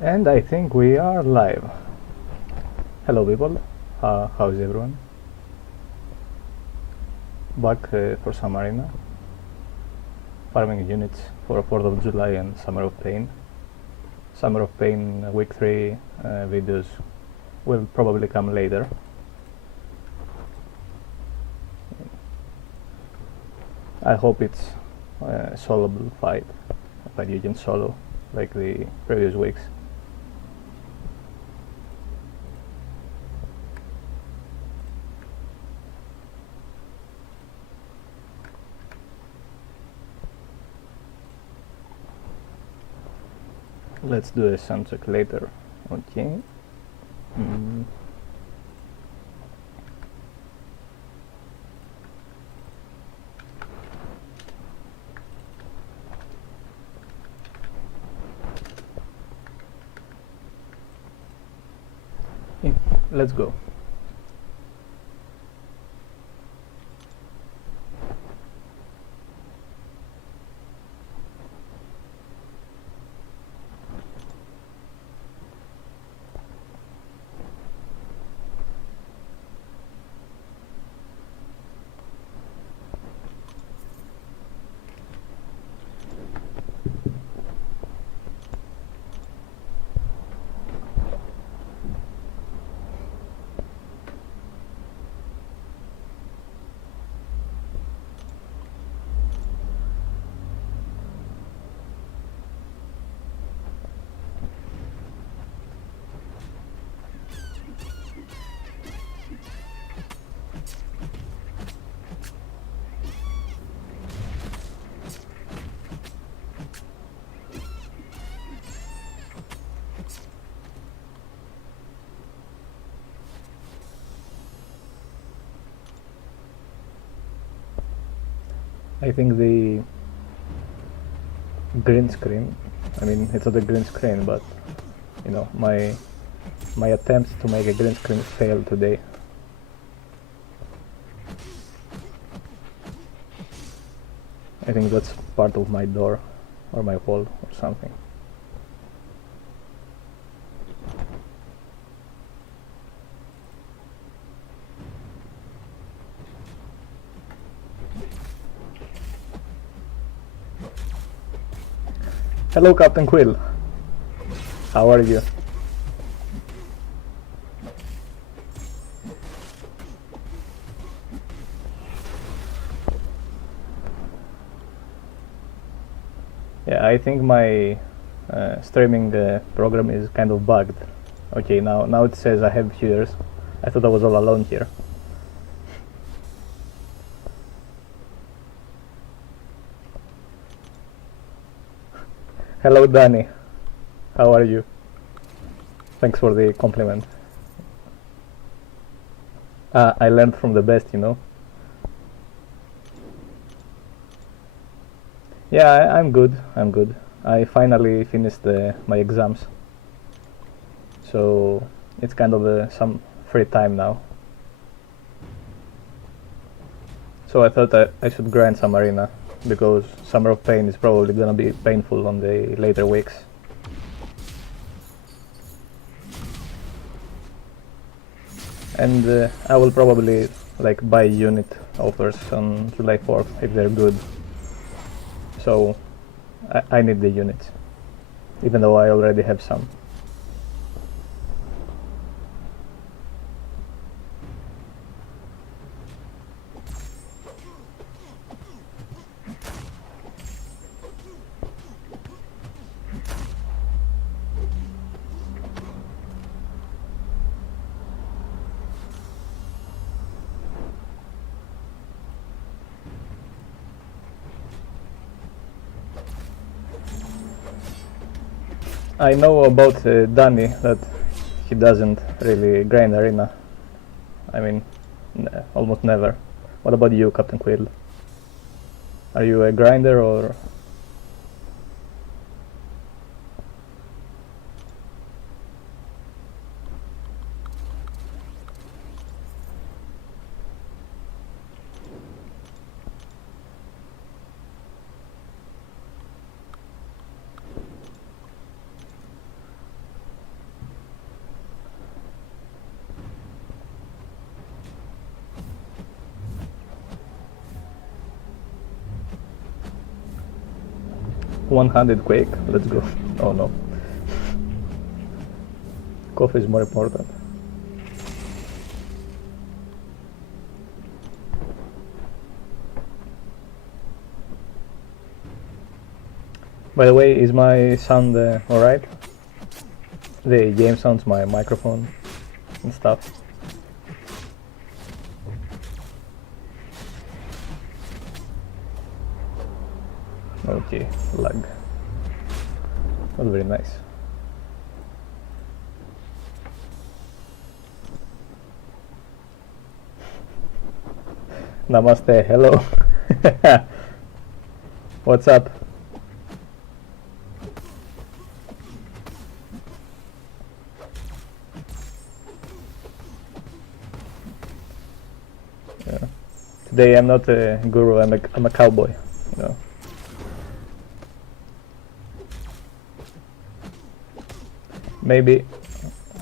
And I think we are live. Hello people, how's everyone? Back for some arena, farming units for 4th of July and Summer of Pain. Summer of Pain week 3 videos will probably come later. I hope it's a soloable fight you can solo like the previous weeks. Let's do a sound check later. Okay. Let's go. I think the green screen, I mean it's not a green screen, but you know, my attempts to make a green screen failed today. I think that's part of my door or my wall or something. Hello Captain Quill, how are you? Yeah, I think my streaming program is kind of bugged. Okay, now it says I have viewers. I thought I was all alone here. Hello Danny, how are you? Thanks for the compliment. I learned from the best, you know. Yeah, I'm good. I'm good. I finally finished my exams, so it's kind of some free time now. So I thought I should grind some arena, because Summer of Pain is probably gonna be painful on the later weeks. And I will probably like buy unit offers on July 4th if they're good. So I need the units, even though I already have some. I know about Danny that he doesn't really grind arena. I mean, almost never. What about you, Captain Quill? Are you a grinder or? 100 Quake, let's go. Oh no. Coffee is more important. By the way, is my sound alright? The game sounds, my microphone and stuff. Okay, lag. Not very nice. Namaste, hello. What's up? Yeah. Today I'm not a guru, I'm a cowboy, you know. Maybe,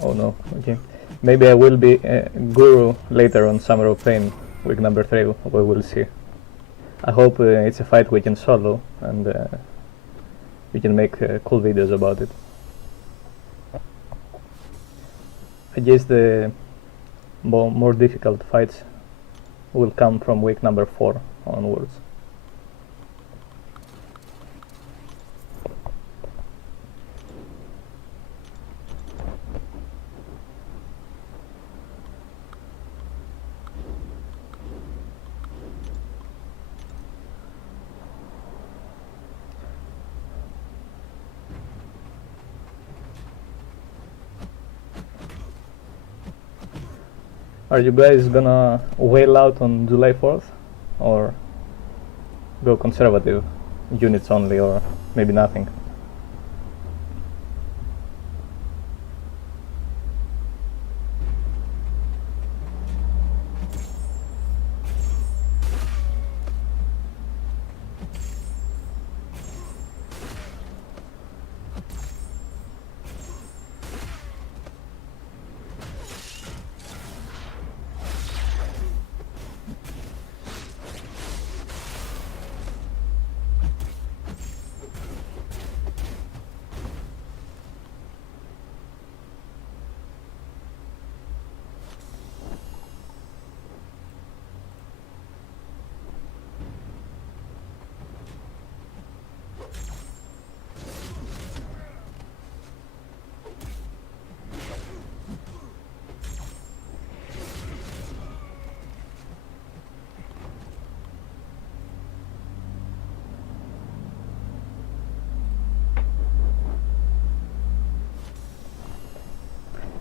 oh no, okay. Maybe I will be a guru later on Summer of Pain, week number 3, we will see. I hope it's a fight we can solo and we can make cool videos about it. I guess the more difficult fights will come from week number 4 onwards. Are you guys gonna whale out on July 4th? Or go conservative, units only, or maybe nothing?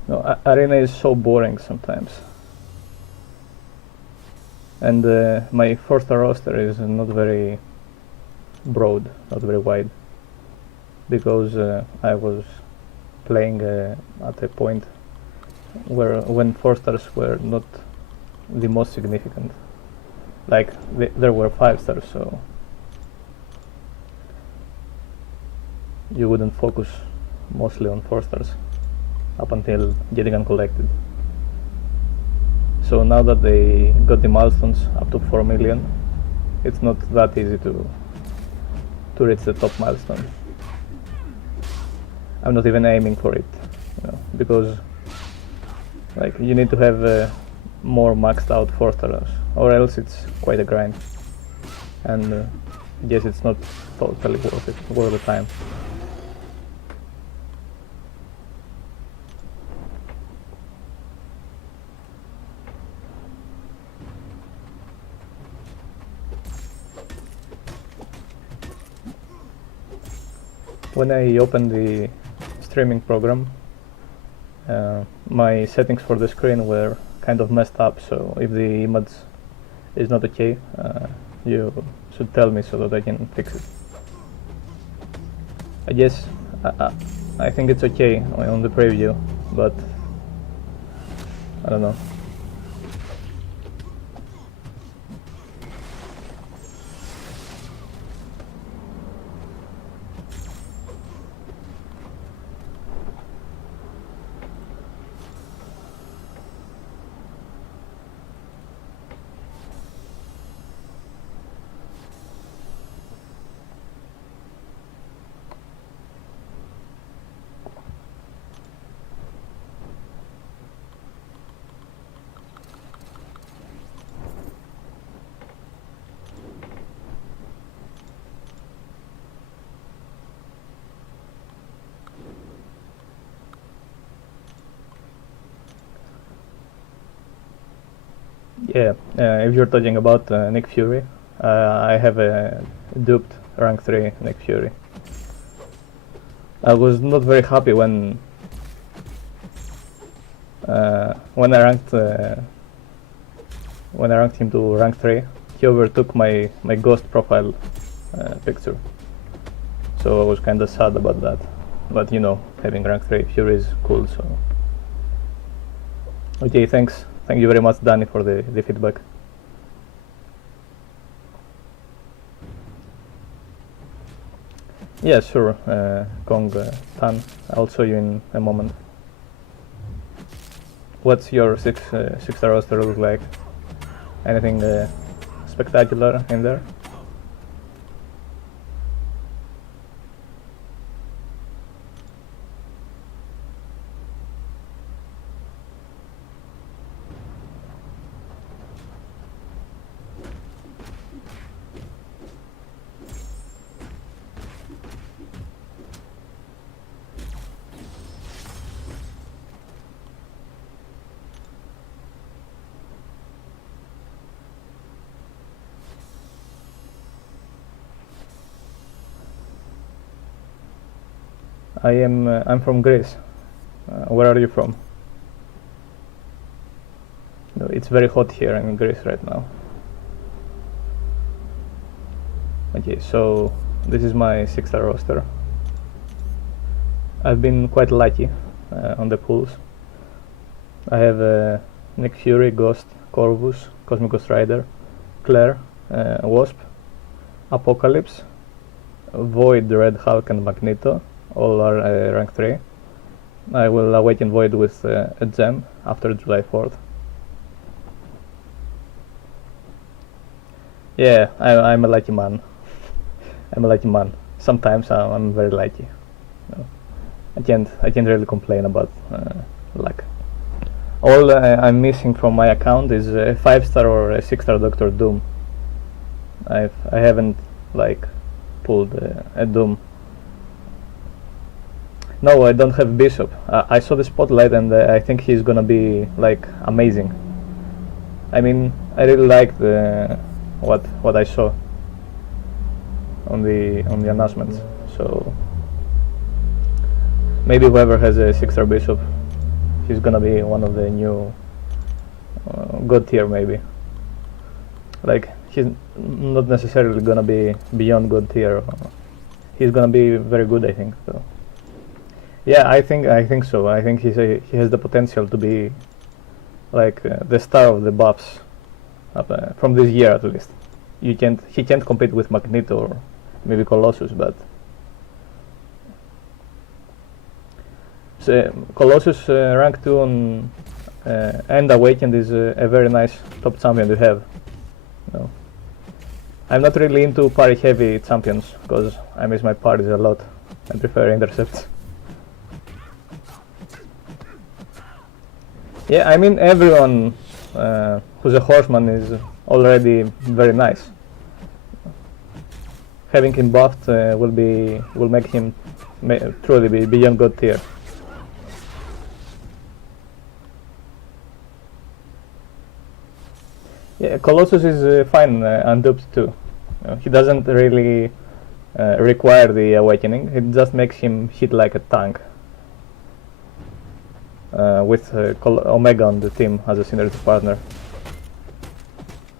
No, Arena is so boring sometimes. And my 4-star roster is not very broad, not very wide, because I was playing at a point when 4-stars were not the most significant. Like there were 5-stars, so you wouldn't focus mostly on 4-stars up until getting uncollected. So now that they got the milestones up to 4 million, it's not that easy to reach the top milestone. I'm not even aiming for it, you know, because like you need to have more maxed out 4-stars, or else it's quite a grind, and I guess it's not totally worth the time. When I opened the streaming program, my settings for the screen were kind of messed up, so if the image is not okay, you should tell me so that I can fix it. I guess I think it's okay on the preview, but I don't know. Yeah, if you're talking about Nick Fury, I have a duped rank 3 Nick Fury. I was not very happy when I ranked him to rank 3. He overtook my ghost profile picture, so I was kinda sad about that. But you know, having rank 3 Fury is cool, so... Okay, thanks. Thank you very much, Danny, for the feedback. Yeah, sure, Kong Tan. I'll show you in a moment. What's your six-star roster look like? Anything spectacular in there? I'm from Greece. Where are you from? No, it's very hot here in Greece right now. Okay, so this is my 6-star roster. I've been quite lucky on the pools. I have Nick Fury, Ghost, Corvus, Cosmic Ghost Rider, Claire, Wasp, Apocalypse, Void, Red Hulk and Magneto. All are rank 3. I will awaken Void with a gem after July 4th. Yeah, I'm a lucky man. I'm a lucky man. Sometimes I'm very lucky. No, I can't really complain about luck. All I'm missing from my account is a 5-star or a 6-star Doctor Doom. I haven't like pulled a Doom. No, I don't have Bishop. I saw the spotlight and I think he's gonna be like amazing. I mean, I really liked what I saw on the announcements. So maybe whoever has a 6-star Bishop, he's gonna be one of the new God tier maybe. Like he's not necessarily gonna be beyond God tier. He's gonna be very good, I think. So. Yeah, I think so. I think he has the potential to be like the star of the buffs from this year at least. He can't compete with Magneto or maybe Colossus, but so, Colossus rank 2 on and Awakened is a very nice top champion to have. You know. I'm not really into parry heavy champions because I miss my parries a lot. I prefer intercepts. Yeah, I mean everyone who's a horseman is already very nice. Having him buffed will make him truly be beyond God tier. Yeah, Colossus is fine unduped too. He doesn't really require the awakening. It just makes him hit like a tank. With Omega on the team as a synergy partner.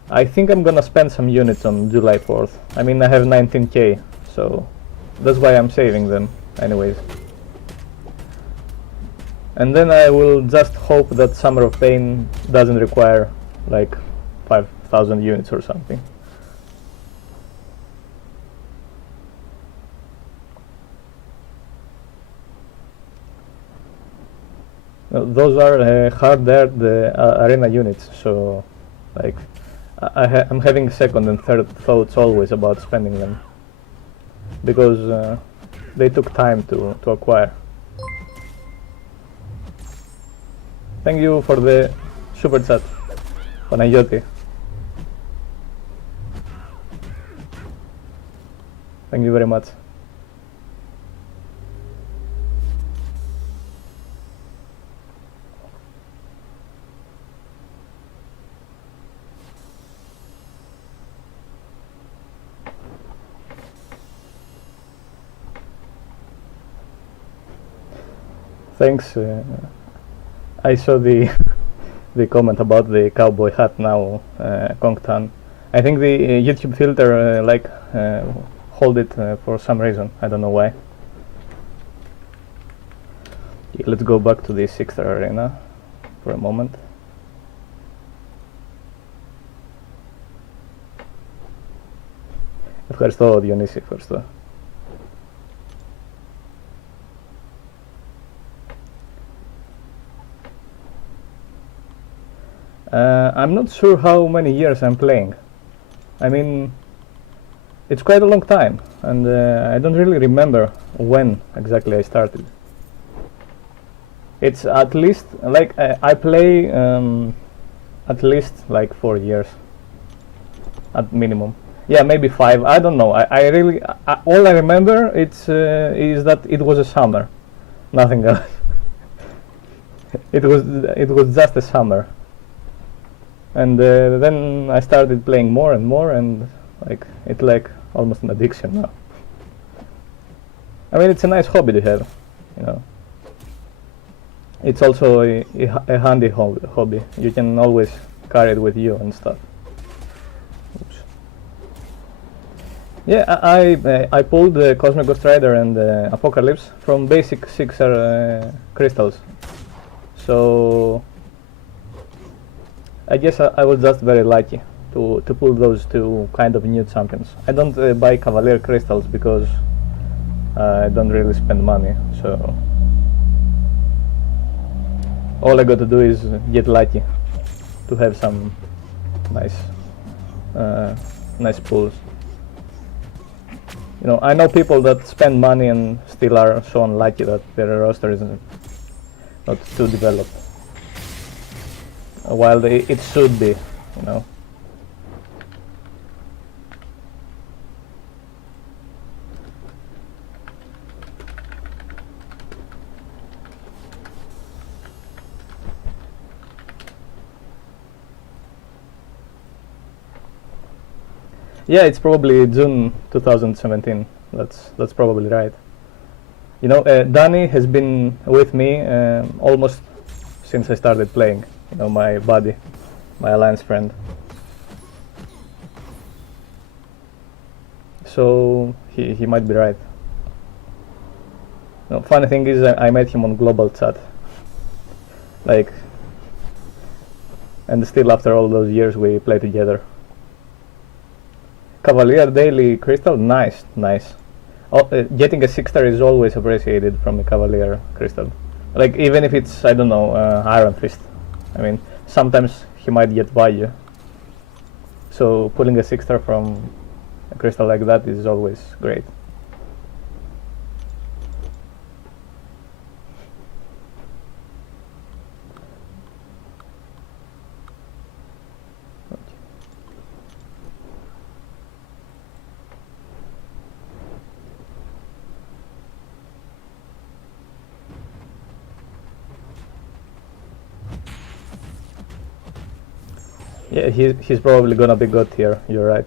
I think I'm gonna spend some units on July 4th. I mean, I have 19k, so that's why I'm saving them anyways. And then I will just hope that Summer of Pain doesn't require like 5,000 units or something. Those are hard-earned arena units, so like I'm having second and third thoughts always about spending them because they took time to acquire. Thank you for the super chat, Panayoti. Thank you very much. Thanks. I saw the the comment about the cowboy hat now, Kongtan. I think the YouTube filter hold it for some reason. I don't know why. Okay, let's go back to the 6th arena for a moment. Ευχαριστώ, Διονύση, ευχαριστώ. I'm not sure how many years I'm playing. I mean, it's quite a long time, and I don't really remember when exactly I started. It's at least, like, I play at least like 4 years, at minimum. Yeah, maybe 5, I don't know. I really, all I remember is that it was a summer, nothing else. It was just a summer. And then I started playing more and more, and like it's like almost an addiction now. I mean, it's a nice hobby to have, you know. It's also a handy hobby. You can always carry it with you and stuff. Oops. Yeah, I pulled the Cosmic Ghost Rider and Apocalypse from basic 6R crystals. So I guess I was just very lucky to pull those two kind of new champions. I don't buy Cavalier crystals because I don't really spend money, so all I got to do is get lucky to have some nice nice pulls. You know, I know people that spend money and still are so unlucky that their roster isn't not too developed, while it should be, you know. Yeah, it's probably June 2017. That's probably right. You know, Danny has been with me almost since I started playing. You know, my buddy, my alliance friend. So he might be right. You know, funny thing is, I met him on global chat. Like, and still after all those years we play together. Cavalier Daily Crystal, nice, nice. Oh, getting a 6-star is always appreciated from a Cavalier Crystal. Like, even if it's, I don't know, Iron Fist. I mean, sometimes he might get value. So pulling a 6-star from a crystal like that is always great. Yeah, he's probably gonna be good here, you're right.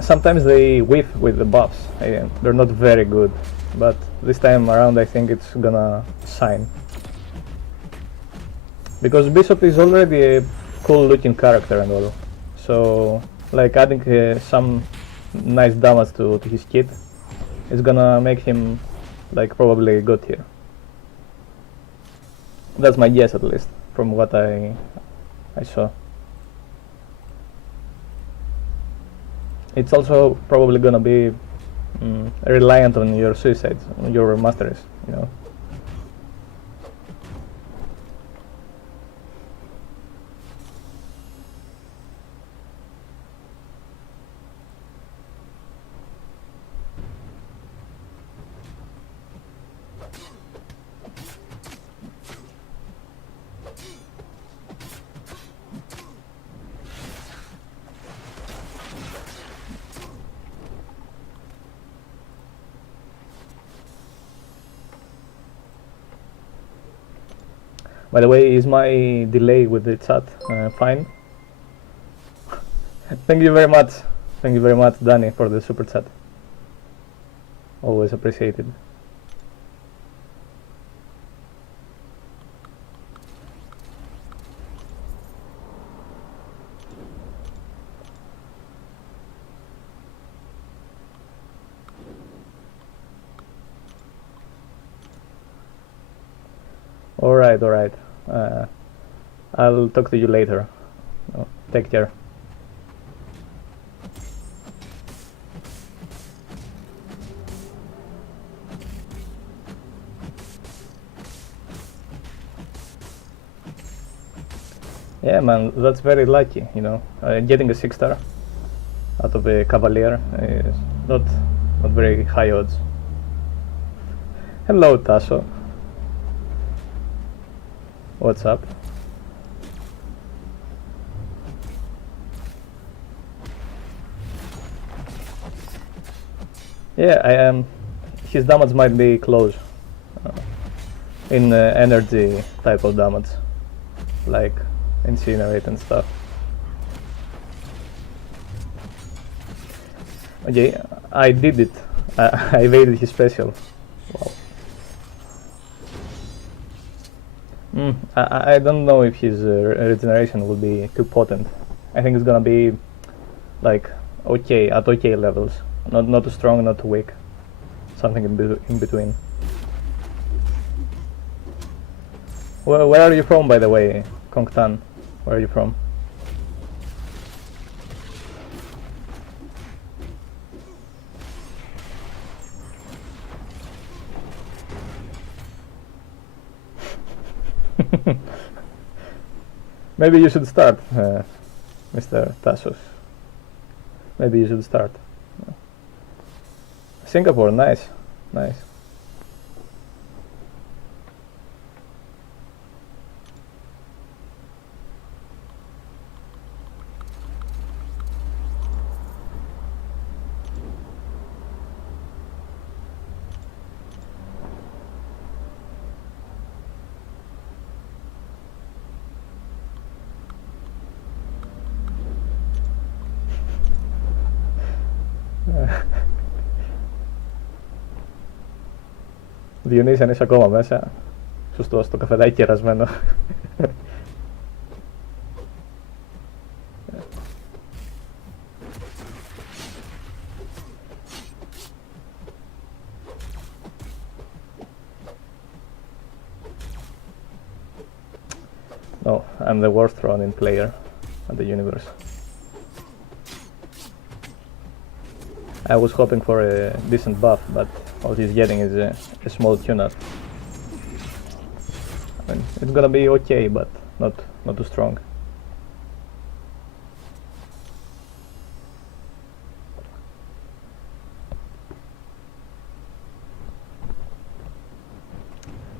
Sometimes they whiff with the buffs, they're not very good, but this time around I think it's gonna shine. Because Bishop is already a cool looking character and all, so like adding some nice damage to his kit is gonna make him like probably good here. That's my guess, at least, from what I saw. It's also probably gonna be reliant on your suicides, your masteries, you know. By the way, is my delay with the chat fine? Thank you very much. Thank you very much, Danny, for the super chat. Always appreciated. Alright, alright. I'll talk to you later. Take care. Yeah, man, that's very lucky, you know. Getting a 6-star out of a Cavalier is not very high odds. Hello, Tasso. What's up? Yeah, I am. His damage might be close in energy type of damage, like incinerate and stuff. Okay, I did it. I evaded his special. Wow. I don't know if his regeneration will be too potent. I think it's gonna be like okay, at okay levels. Not too strong, not too weak. Something in between. Where are you from, by the way, Kong Tan? Where are you from? Maybe you should start, Mr. Tassos. Maybe you should start. Singapore, nice, nice. Διονύση, αν είσαι ακόμα μέσα, σωστό, στο καφεδάκι κερασμένο. No, I'm the worst Ronin player at the universe. I was hoping for a decent buff, but all he's getting is a small tune-up. I mean, it's gonna be okay, but not too strong.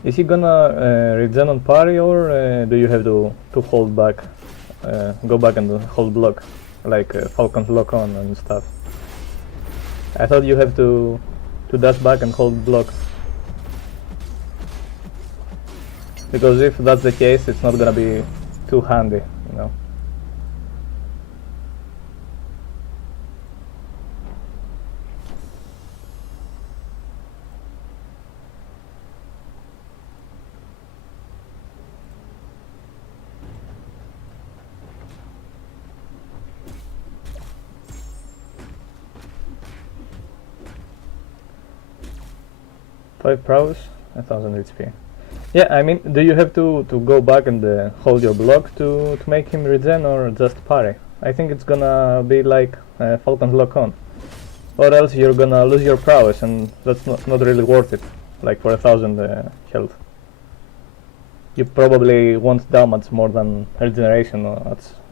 Is he gonna regen on parry, or do you have to hold back, go back and hold block, like Falcon's lock on and stuff? I thought you have to dash back and hold block. Because if that's the case, it's not gonna be too handy, you know. Five prowess, 1000 HP. Yeah, I mean, do you have to go back and hold your block to make him regen, or just parry? I think it's gonna be like Falcon's lock on, or else you're gonna lose your prowess, and that's not really worth it. Like for 1000 health, you probably won't damage more than regeneration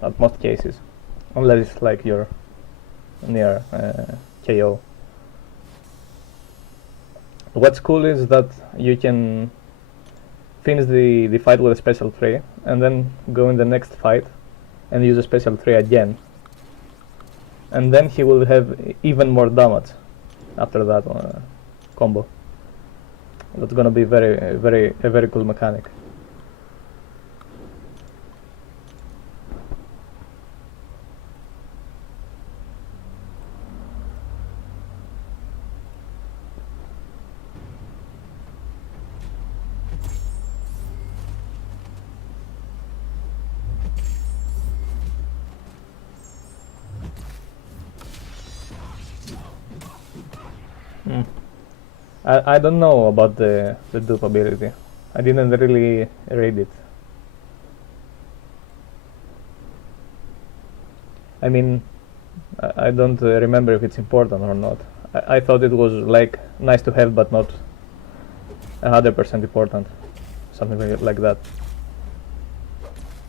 at most cases, unless it's like you're near KO. What's cool is that you can finish the fight with a special 3 and then go in the next fight and use a special 3 again, and then he will have even more damage after that combo. That's gonna be a very cool mechanic. I don't know about the dupe ability. I didn't really read it. I mean, I don't remember if it's important or not. I thought it was like nice to have, but not 100% important. Something like that.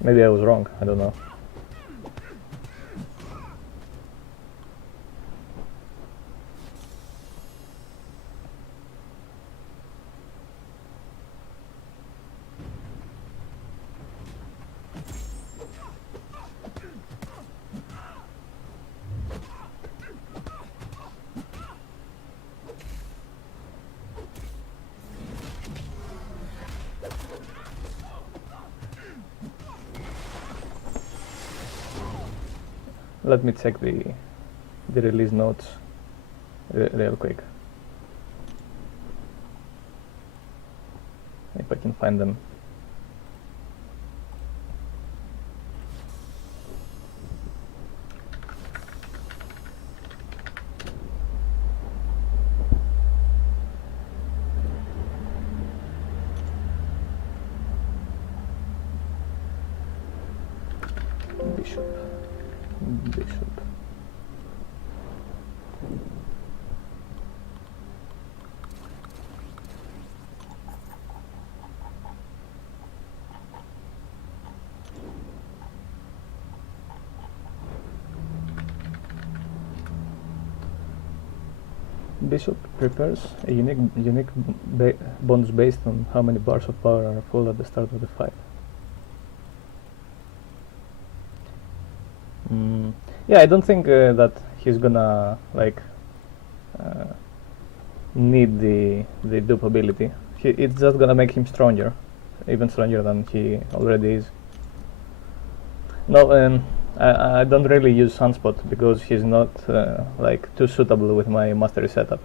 Maybe I was wrong, I don't know. Let me check the release notes real quick. If I can find them. Bishop. Bishop prepares a unique bonus based on how many bars of power are full at the start of the fight. Yeah, I don't think that he's gonna like need the dupe ability. It's just gonna make him stronger, even stronger than he already is. No, I don't really use Sunspot because he's not like too suitable with my mastery setup.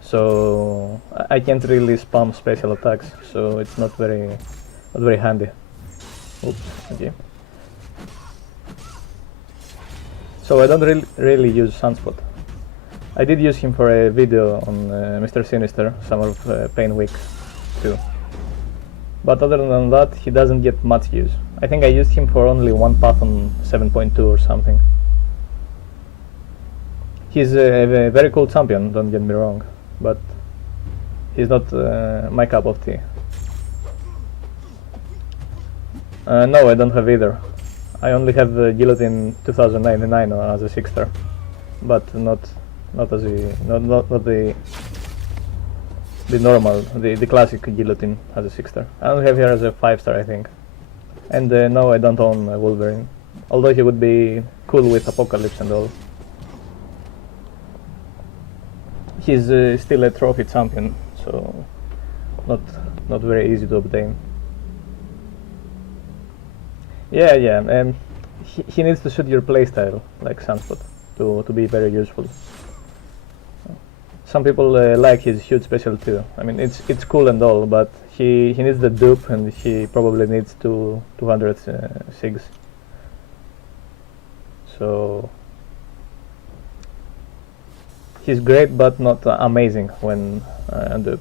So I can't really spam special attacks, so it's not very handy. Oops, okay. So I don't really use Sunspot. I did use him for a video on Mr. Sinister, Summer of Pain Week 2. But other than that, he doesn't get much use. I think I used him for only one path on 7.2 or something. He's a very cool champion, don't get me wrong, but he's not my cup of tea. No, I don't have either. I only have the Guillotine 2099 as a 6-star, but not as the normal, the classic Guillotine as a 6-star. I only have here as a 5-star, I think. And no, I don't own Wolverine, although he would be cool with Apocalypse and all. He's still a trophy champion, so not very easy to obtain. Yeah, he needs to suit your playstyle, like Sunspot, to be very useful. Some people like his huge special too. I mean, it's cool and all, but he needs the dupe, and he probably needs 200 SIGs. So he's great, but not amazing when unduped.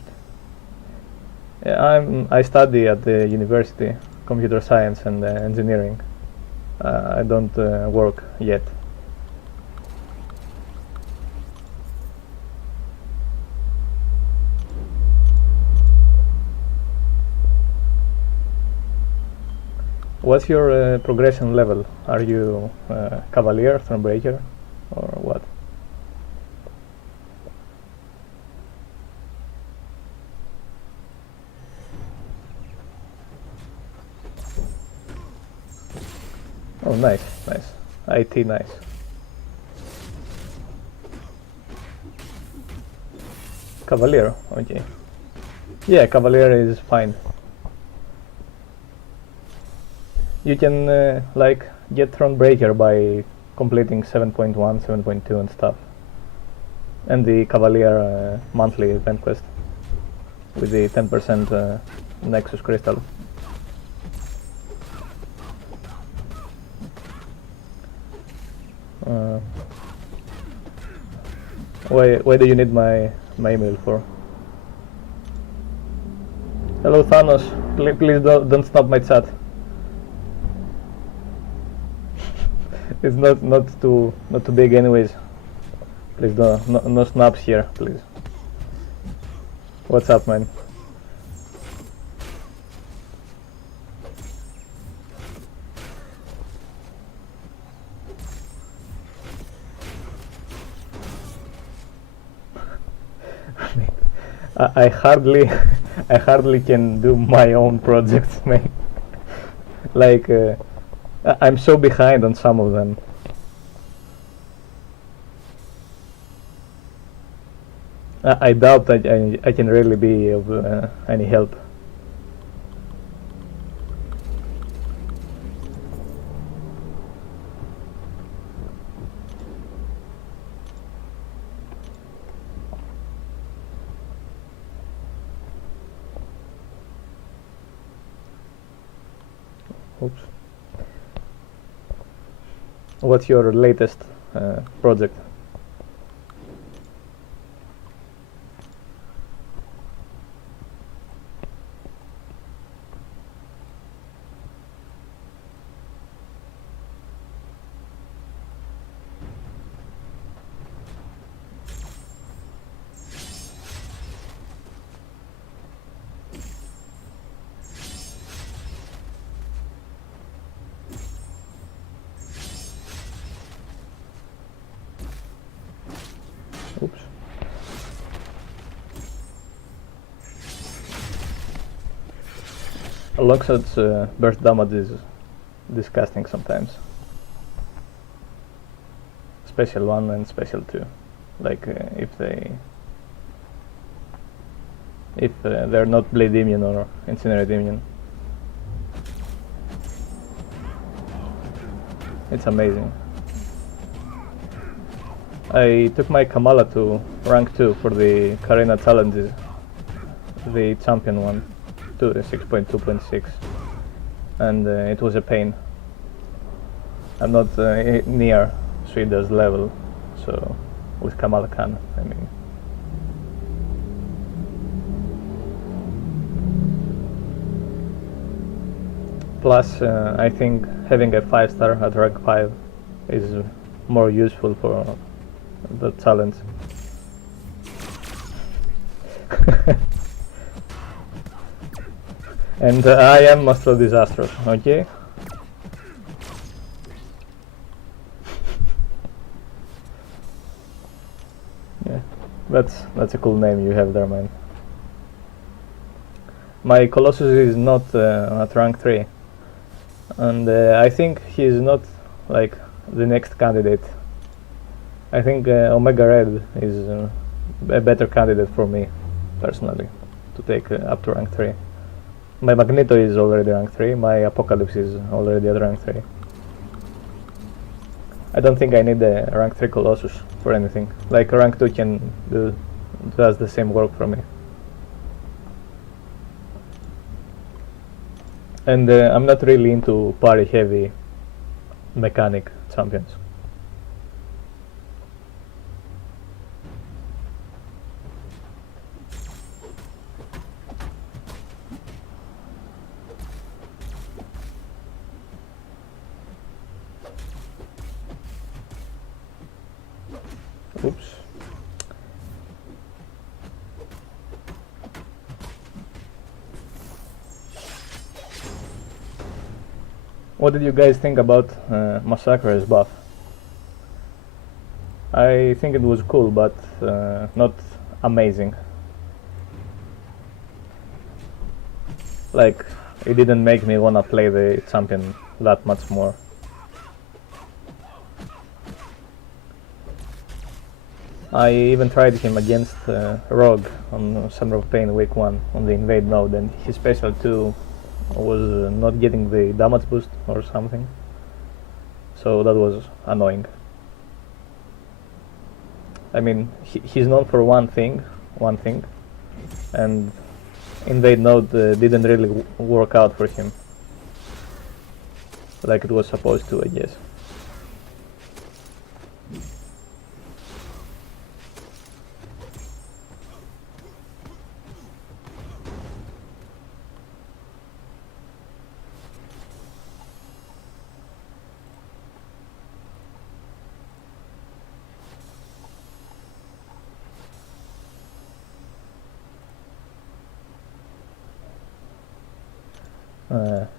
Yeah, I study at the university, computer science and engineering. I don't work yet. What's your progression level? Are you Cavalier, Thronebreaker, or what? Oh, nice. IT, nice. Cavalier, okay. Yeah, Cavalier is fine. You can like get Thronebreaker by completing 7.1, 7.2 and stuff, and the Cavalier monthly event quest with the 10% Nexus Crystal. Why do you need my email for? Hello Thanos, please don't stop my chat. It's not too big anyways. Please no snaps here, please. What's up, man? I hardly I hardly can do my own projects, man. Like I'm so behind on some of them. I doubt that I can really be of any help. Oops. What's your latest project? Oops. Loxod's burst damage is disgusting sometimes. Special 1 and special 2. Like if they're not Blade Immune or Incinerate Immune. It's amazing. I took my Kamala to rank 2 for the Karina challenges, the champion one, to 6.2.6, and it was a pain. I'm not near Suida's level, so with Kamala Khan, I mean. Plus, I think having a 5-star at rank 5 is more useful for the challenge. And I am Master Disastrous, okay? Yeah, that's a cool name you have there, man. My Colossus is not at rank 3, and I think he is not like the next candidate. I think Omega Red is a better candidate for me, personally, to take up to rank 3. My Magneto is already rank 3, my Apocalypse is already at rank 3. I don't think I need a rank 3 Colossus for anything. Like rank 2 does the same work for me. And I'm not really into parry heavy mechanic champions. Oops. What did you guys think about Massacre's buff? I think it was cool, but not amazing. Like, it didn't make me wanna play the champion that much more. I even tried him against Rogue on Summer of Pain week 1 on the invade node, and his special 2 was not getting the damage boost or something, so that was annoying. I mean, he's known for one thing, and invade node didn't really work out for him like it was supposed to, I guess.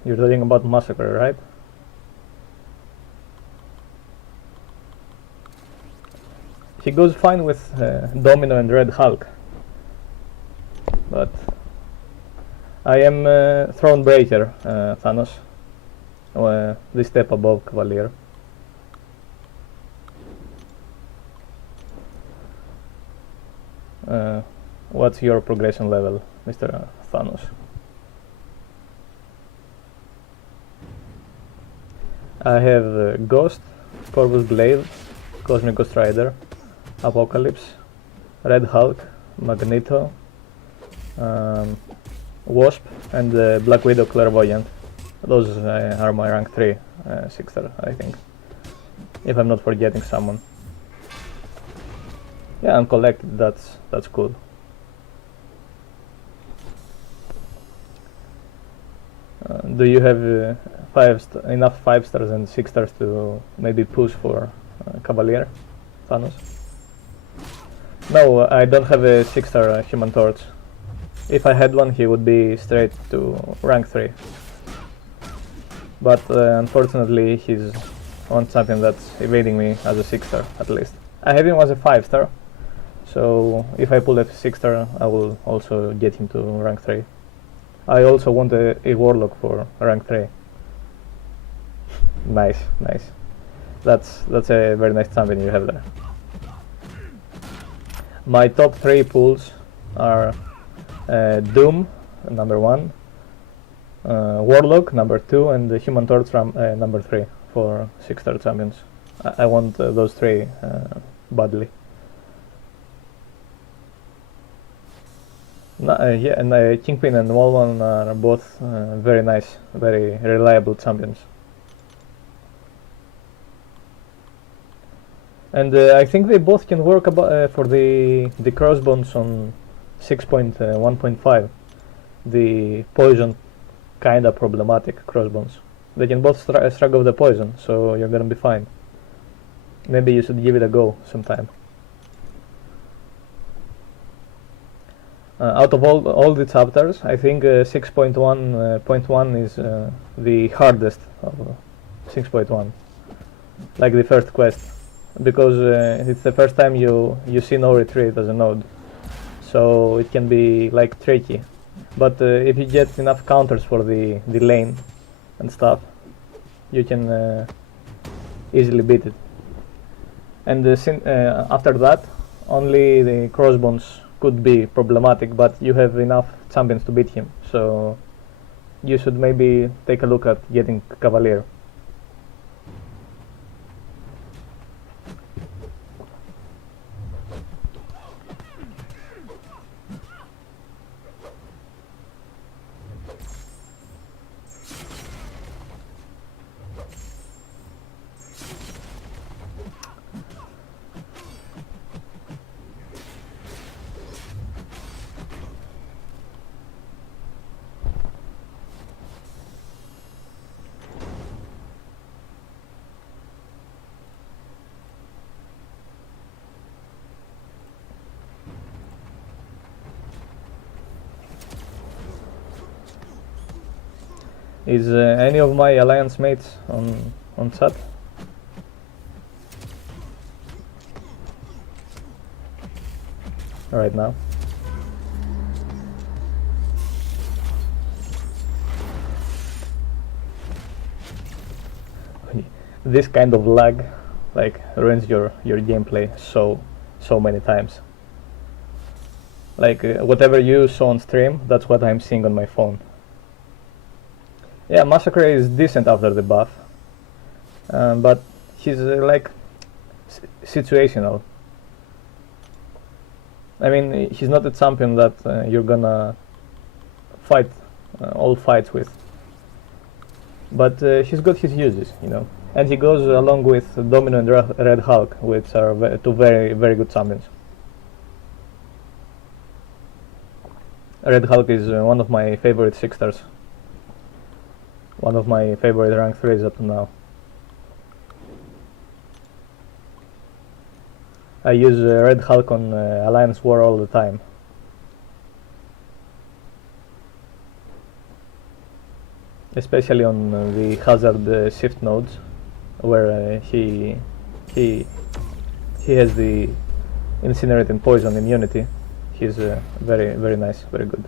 You're talking about Massacre, right? He goes fine with Domino and Red Hulk, but I am Thronebreaker, Thanos, this step above Cavalier. What's your progression level, Mr. Thanos? I have Ghost, Corvus Glaive, Cosmic Ghost Rider, Apocalypse, Red Hulk, Magneto, Wasp, and Black Widow Clairvoyant. Those are my rank 3 Sixter, I think, if I'm not forgetting someone. Yeah, uncollected, that's cool. Do you have enough 5 stars and 6 stars to maybe push for Cavalier, Thanos? No, I don't have a 6 star Human Torch. If I had one, he would be straight to rank 3. But unfortunately, he's one champion that's evading me as a 6 star at least. I have him as a 5 star, so if I pull a 6 star, I will also get him to rank 3. I also want a Warlock for rank 3. Nice. That's a very nice champion you have there. My top 3 pulls are Doom, number 1, Warlock, number 2, and the Human Torch number 3 for 6 star champions. I want those 3 badly. Yeah, and Kingpin and Wallman are both very nice, very reliable champions. And I think they both can work for the crossbones on 6.1.5, the poison kinda problematic crossbones. They can both struggle with the poison, so you're gonna be fine. Maybe you should give it a go sometime. Out of all the chapters, I think 6.1.1 is the hardest of 6.1, like the first quest, because it's the first time you see no retreat as a node, so it can be like tricky. But if you get enough counters for the lane and stuff, you can easily beat it. And after that, only the crossbones could be problematic, but you have enough champions to beat him, so you should maybe take a look at getting Cavalier. Is any of my alliance mates on chat? Right now. This kind of lag like ruins your gameplay so many times. Like whatever you saw on stream, that's what I'm seeing on my phone. Yeah, Massacre is decent after the buff, but he's like situational. I mean, he's not a champion that you're gonna fight all fights with, but he's got his uses, you know. And he goes along with Domino and Red Hulk, which are two very good champions. Red Hulk is one of my favorite 6 stars. One of my favorite rank 3s up to now. I use Red Hulk on Alliance War all the time. especially on the hazard shift nodes, where he has the incinerating poison immunity. He's very nice, very good.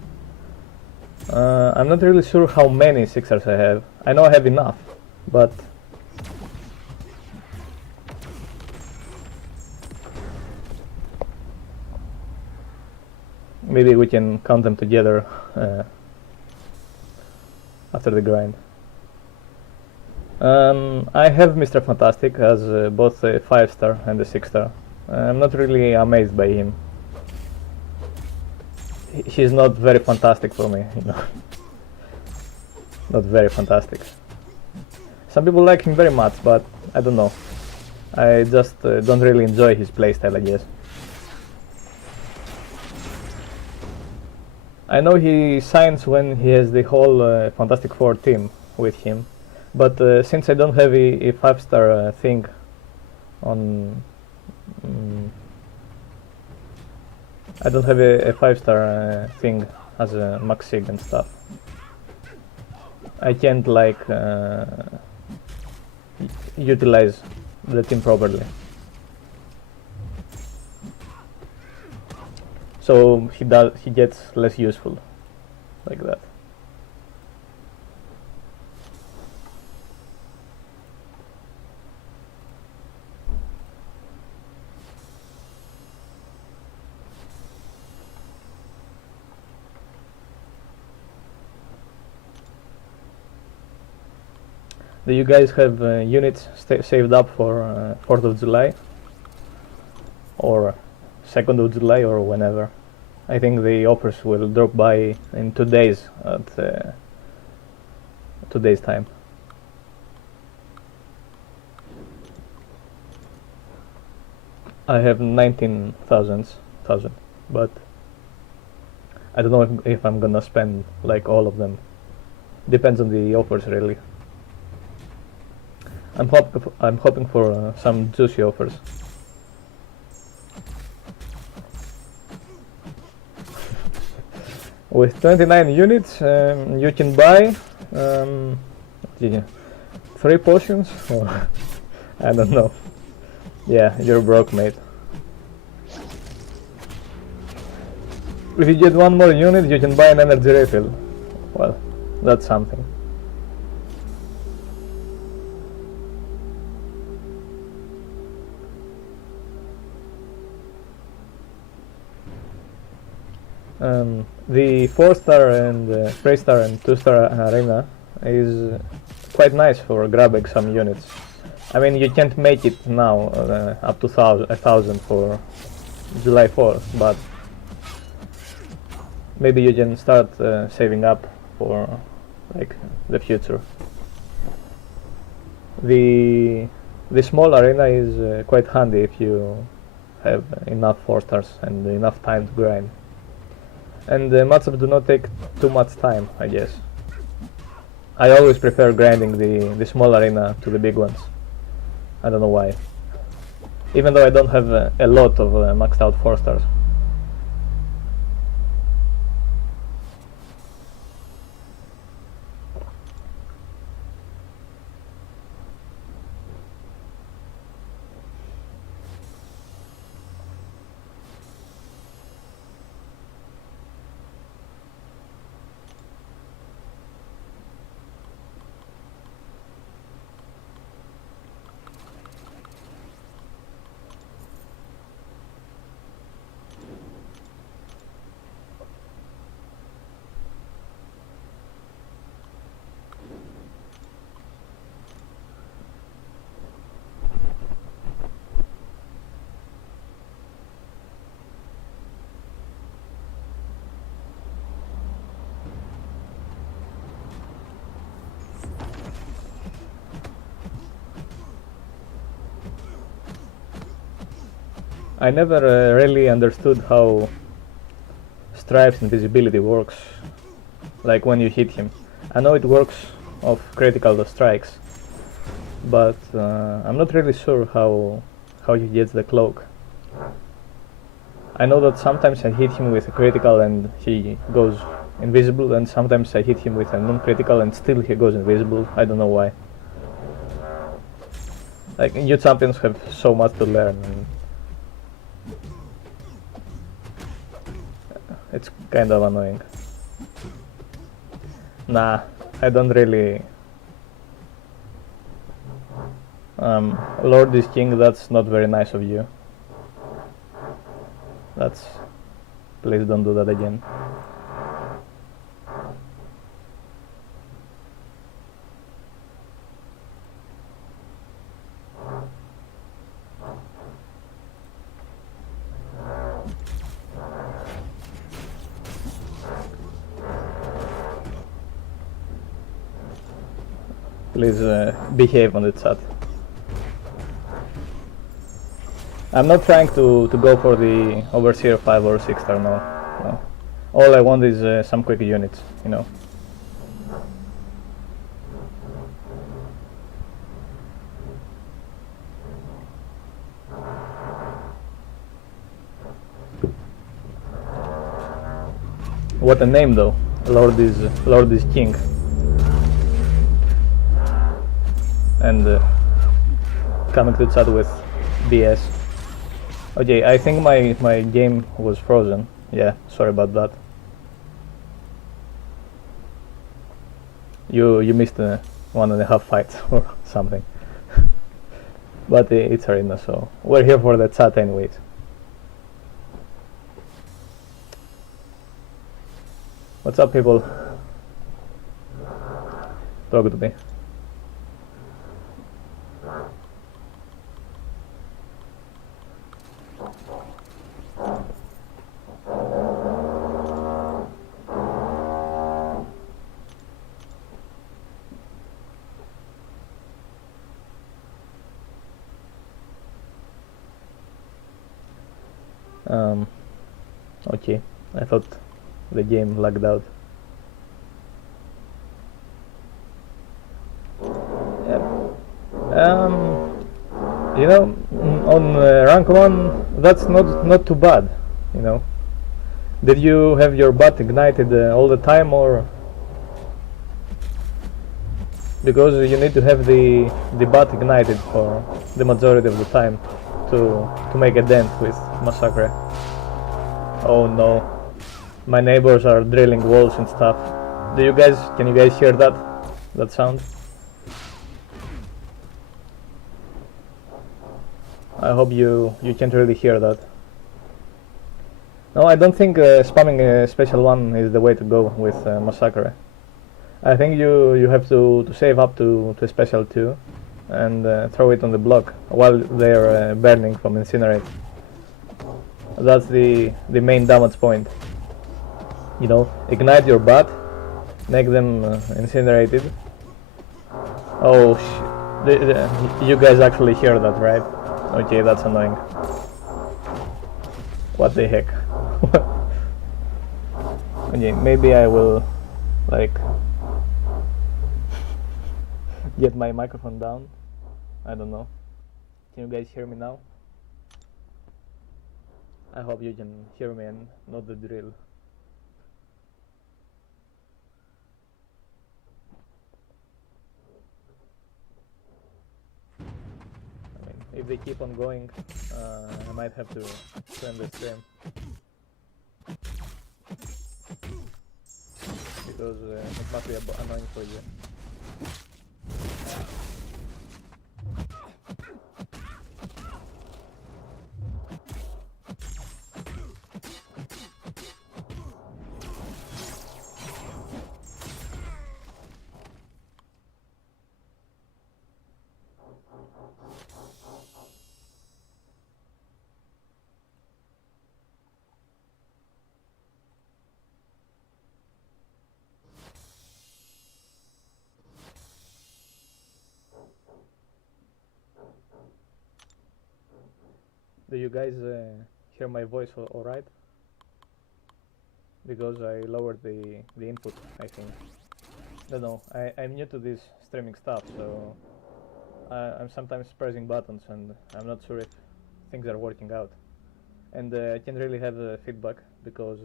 I'm not really sure how many Sixers I have. I know I have enough, but maybe we can count them together after the grind. I have Mr. Fantastic as both a 5-star and a 6-star. I'm not really amazed by him. He's not very fantastic for me, you know. Not very fantastic. Some people like him very much, but I don't know. I just don't really enjoy his playstyle, I guess. I know he shines when he has the whole Fantastic Four team with him, but since I don't have a 5-star thing on... I don't have a 5-star thing as a max sig and stuff. I can't like utilize the team properly. So he gets less useful like that. Do you guys have units saved up for 4th of July? Or 2nd of July or whenever? I think the offers will drop by in 2 days at 2 days time. I have 19,000, but I don't know if I'm gonna spend like all of them. Depends on the offers really. I'm hoping for some juicy offers. With 29 units, you can buy 3 potions. Or I don't know. Yeah, you're broke, mate. If you get 1 more unit, you can buy an energy refill. Well, that's something. The 4-star and 3-star and 2-star arena is quite nice for grabbing some units. I mean, you can't make it now up to 1,000 for July 4th, but maybe you can start saving up for like the future. The small arena is quite handy if you have enough 4-stars and enough time to grind. And the matchups do not take too much time, I guess. I always prefer grinding the small arena to the big ones. I don't know why. Even though I don't have a lot of maxed out 4-stars. I never really understood how Stripe's invisibility works, like when you hit him. I know it works off critical strikes, but I'm not really sure how he gets the cloak. I know that sometimes I hit him with a critical and he goes invisible, and sometimes I hit him with a non-critical and still he goes invisible. I don't know why. Like, new champions have so much to learn, and it's kind of annoying. Nah, I don't really... Lord is king, that's not very nice of you. That's... Please don't do that again. Please behave on the chat. I'm not trying to go for the Overseer 5 or 6 star, no. No. All I want is some quick units, you know. What a name though. Lord is king. And coming to chat with BS. Okay, I think my game was frozen. Yeah, sorry about that. You missed 1.5 fights or something. But it's arena, so we're here for the chat anyways. What's up, people? Talk to me. Okay, I thought the game lagged out. Yeah. You know, on rank 1, that's not too bad, you know. Did you have your butt ignited all the time, or because you need to have the butt ignited for the majority of the time to make a dent with Massacre? Oh no, my neighbors are drilling walls and stuff. Can you guys hear that sound? I hope you can't really hear that. No, I don't think spamming a special one is the way to go with Massacre. I think you have to save up to special 2 and throw it on the block while they're burning from Incinerate. That's the main damage point. You know, ignite your butt, make them incinerated. Oh shit, you guys actually hear that, right? Okay, that's annoying. What the heck? Okay, maybe I will, like, get my microphone down. I don't know. Can you guys hear me now? I hope you can hear me and not the drill. I mean, if they keep on going, I might have to end the stream. Because it must be annoying for you. Do you guys hear my voice alright? Because I lowered the input, I think. I don't know, I'm new to this streaming stuff, so I'm sometimes pressing buttons and I'm not sure if things are working out. And I can't really have feedback because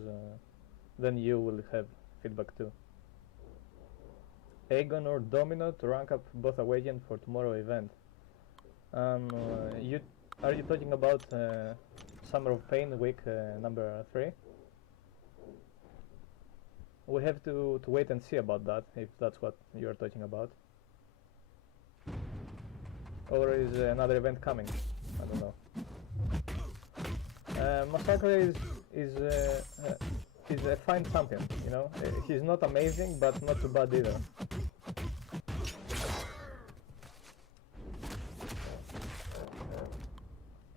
then you will have feedback too. Aegon or Domino to rank up both Awakened for tomorrow event. Are you talking about Summer of Pain week number 3? We have to wait and see about that, if that's what you're talking about. Or is another event coming? I don't know. Massacre is a fine champion, you know. He's not amazing, but not too bad either.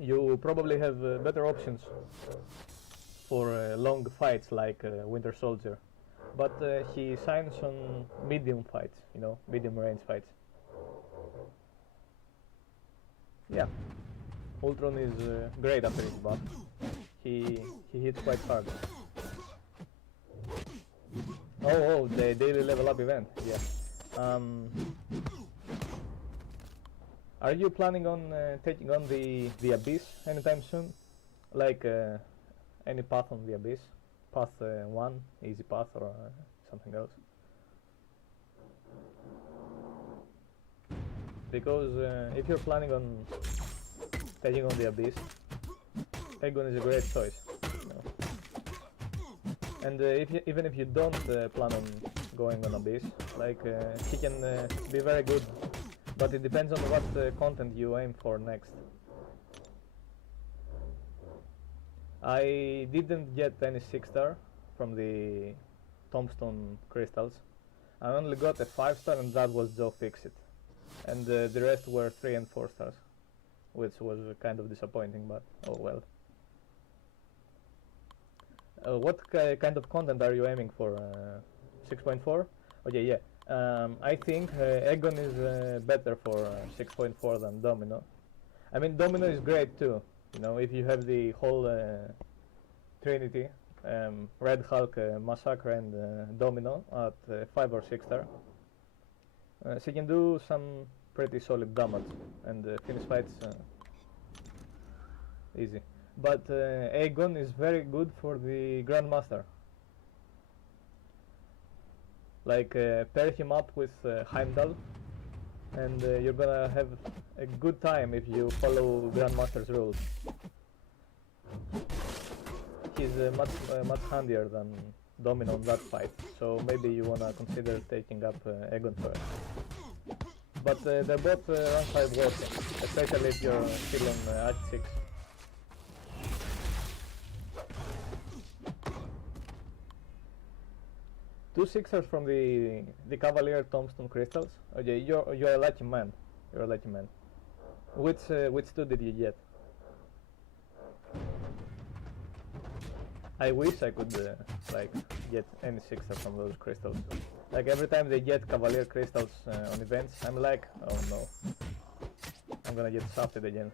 You probably have better options for long fights like Winter Soldier, but he shines on medium fights, you know, medium range fights. Yeah, Ultron is great after his buff. He hits quite hard. Oh, the daily level up event. Yeah. Are you planning on taking on the Abyss anytime soon? Like any path on the Abyss? Path 1, easy path, or something else? Because if you're planning on taking on the Abyss, Aegon is a great choice. You know? And even if you don't plan on going on Abyss, like he can be very good. But it depends on what content you aim for next. I didn't get any 6-star from the Tombstone crystals. I only got a 5-star, and that was Joe Fixit. And the rest were 3 and 4 stars, which was kind of disappointing, but oh well. What kind of content are you aiming for? 6.4? Okay, yeah. I think Aegon is better for 6.4 than Domino. I mean, Domino is great too. You know, if you have the whole Trinity, Red Hulk, Massacre, and Domino at 5 or 6 star, she can do some pretty solid damage and finish fights easy. But Aegon is very good for the Grandmaster. Like pair him up with Heimdall, and you're gonna have a good time if you follow Grandmaster's rules. He's much handier than Domino on that fight, so maybe you wanna consider taking up Aegon first. But they're both rank 5 working, especially if you're still on Act 6. Two 6-stars from the Cavalier Tombstone crystals. Okay, you're a lucky man. You're a lucky man. Which two did you get? I wish I could like get any 6-star from those crystals. Like every time they get Cavalier crystals on events, I'm like, oh no, I'm gonna get shafted again.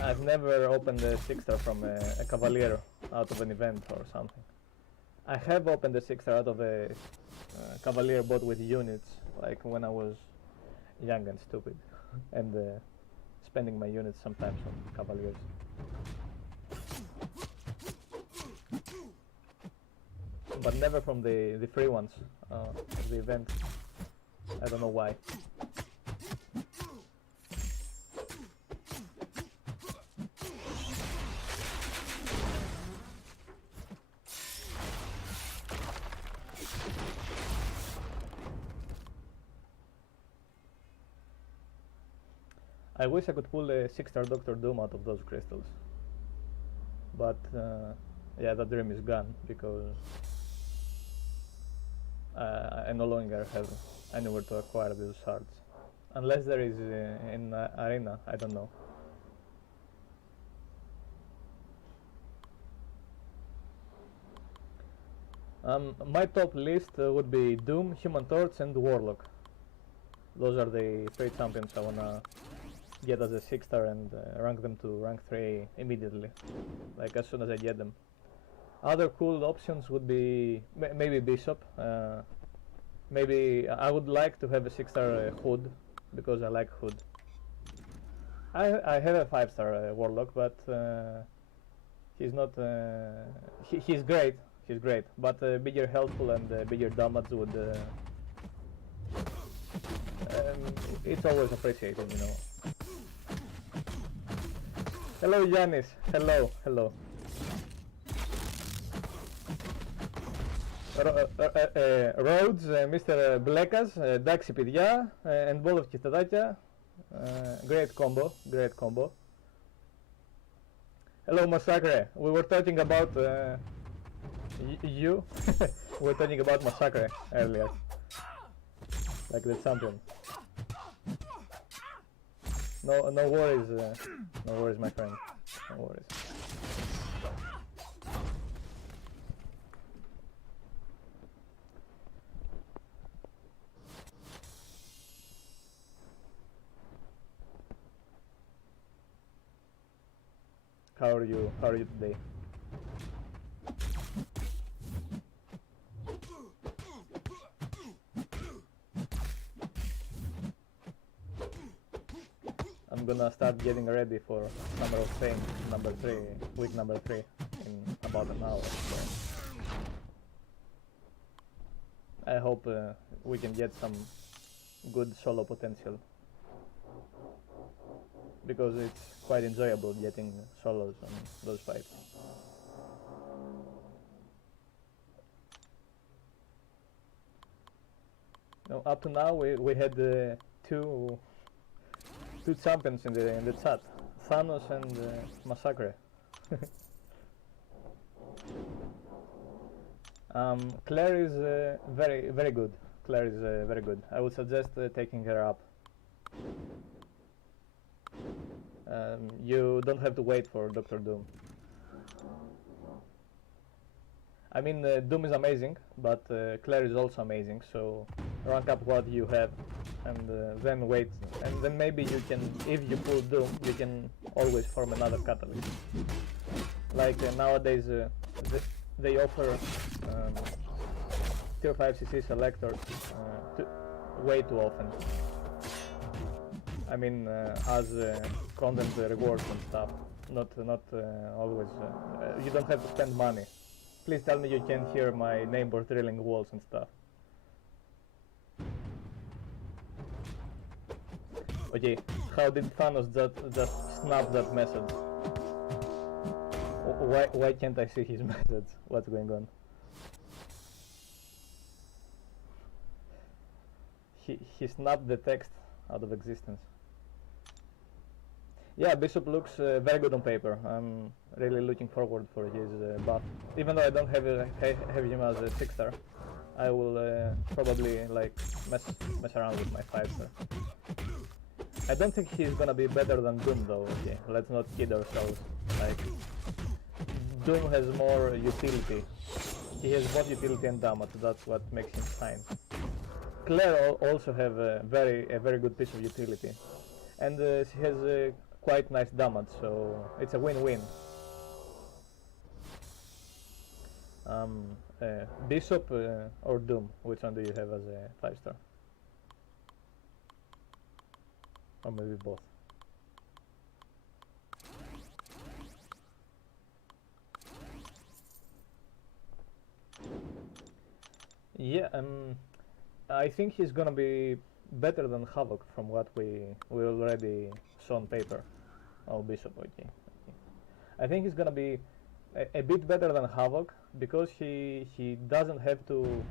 I've never opened a 6-star from a Cavalier out of an event or something. I have opened a 6-star out of a Cavalier bought with units, like when I was young and stupid, and spending my units sometimes on Cavaliers. But never from the free ones of the event. I don't know why. I wish I could pull a 6-star Doctor Doom out of those crystals. But yeah, that dream is gone because I no longer have anywhere to acquire these shards. Unless there is in Arena, I don't know. My top list would be Doom, Human Torch, and Warlock. Those are the 3 champions I wanna get as a 6-star and rank them to rank 3 immediately, like as soon as I get them. Other cool options would be maybe Bishop. Maybe I would like to have a 6-star Hood, because I like Hood. I have a 5-star Warlock, but He's not. He's great. He's great, but bigger helpful and bigger damage would. It's always appreciated, you know. Hello, Yanis. Hello, hello. Rhodes, Mr. Blekas, εντάξει παιδιά, and both of κισταδάκια. Great combo, great combo. Hello, Massacre. We were talking about you. We were talking about Massacre earlier, like the champion. No worries, no worries, my friend. No worries. How are you? How are you today? I'm gonna start getting ready for Summer of Pain number 3, week number 3 in about an hour. So I hope we can get some good solo potential, because it's quite enjoyable getting solos on those fights. No, up to now we had two champions in the chat, Thanos and Massacre. Claire is very good. Claire is very good. I would suggest taking her up. You don't have to wait for Dr. Doom. I mean, Doom is amazing, but Claire is also amazing, so rank up what you have and then wait, and then maybe you can, if you pull Doom, you can always form another catalyst. Like nowadays they offer tier 5 CC selectors way too often. I mean, as content rewards and stuff, not always. You don't have to spend money. Please tell me you can hear my neighbor drilling walls and stuff. Okay, how did Thanos just snap that message? Why can't I see his message? What's going on? He snapped the text out of existence. Yeah, Bishop looks very good on paper. I'm really looking forward for his buff. Even though I don't have him as a 6-star, I will probably like mess around with my 5-star. I don't think he's gonna be better than Doom though. Okay, let's not kid ourselves. Like, Doom has more utility. He has both utility and damage. That's what makes him shine. Claire also have a very good piece of utility, and she has quite nice damage, so it's a win-win. Bishop or Doom, which one do you have as a 5-star? Or maybe both. Yeah, I think he's gonna be better than Havoc from what we already saw on paper. Oh, Bishop, okay. I think he's gonna be a bit better than Havoc, because he doesn't have to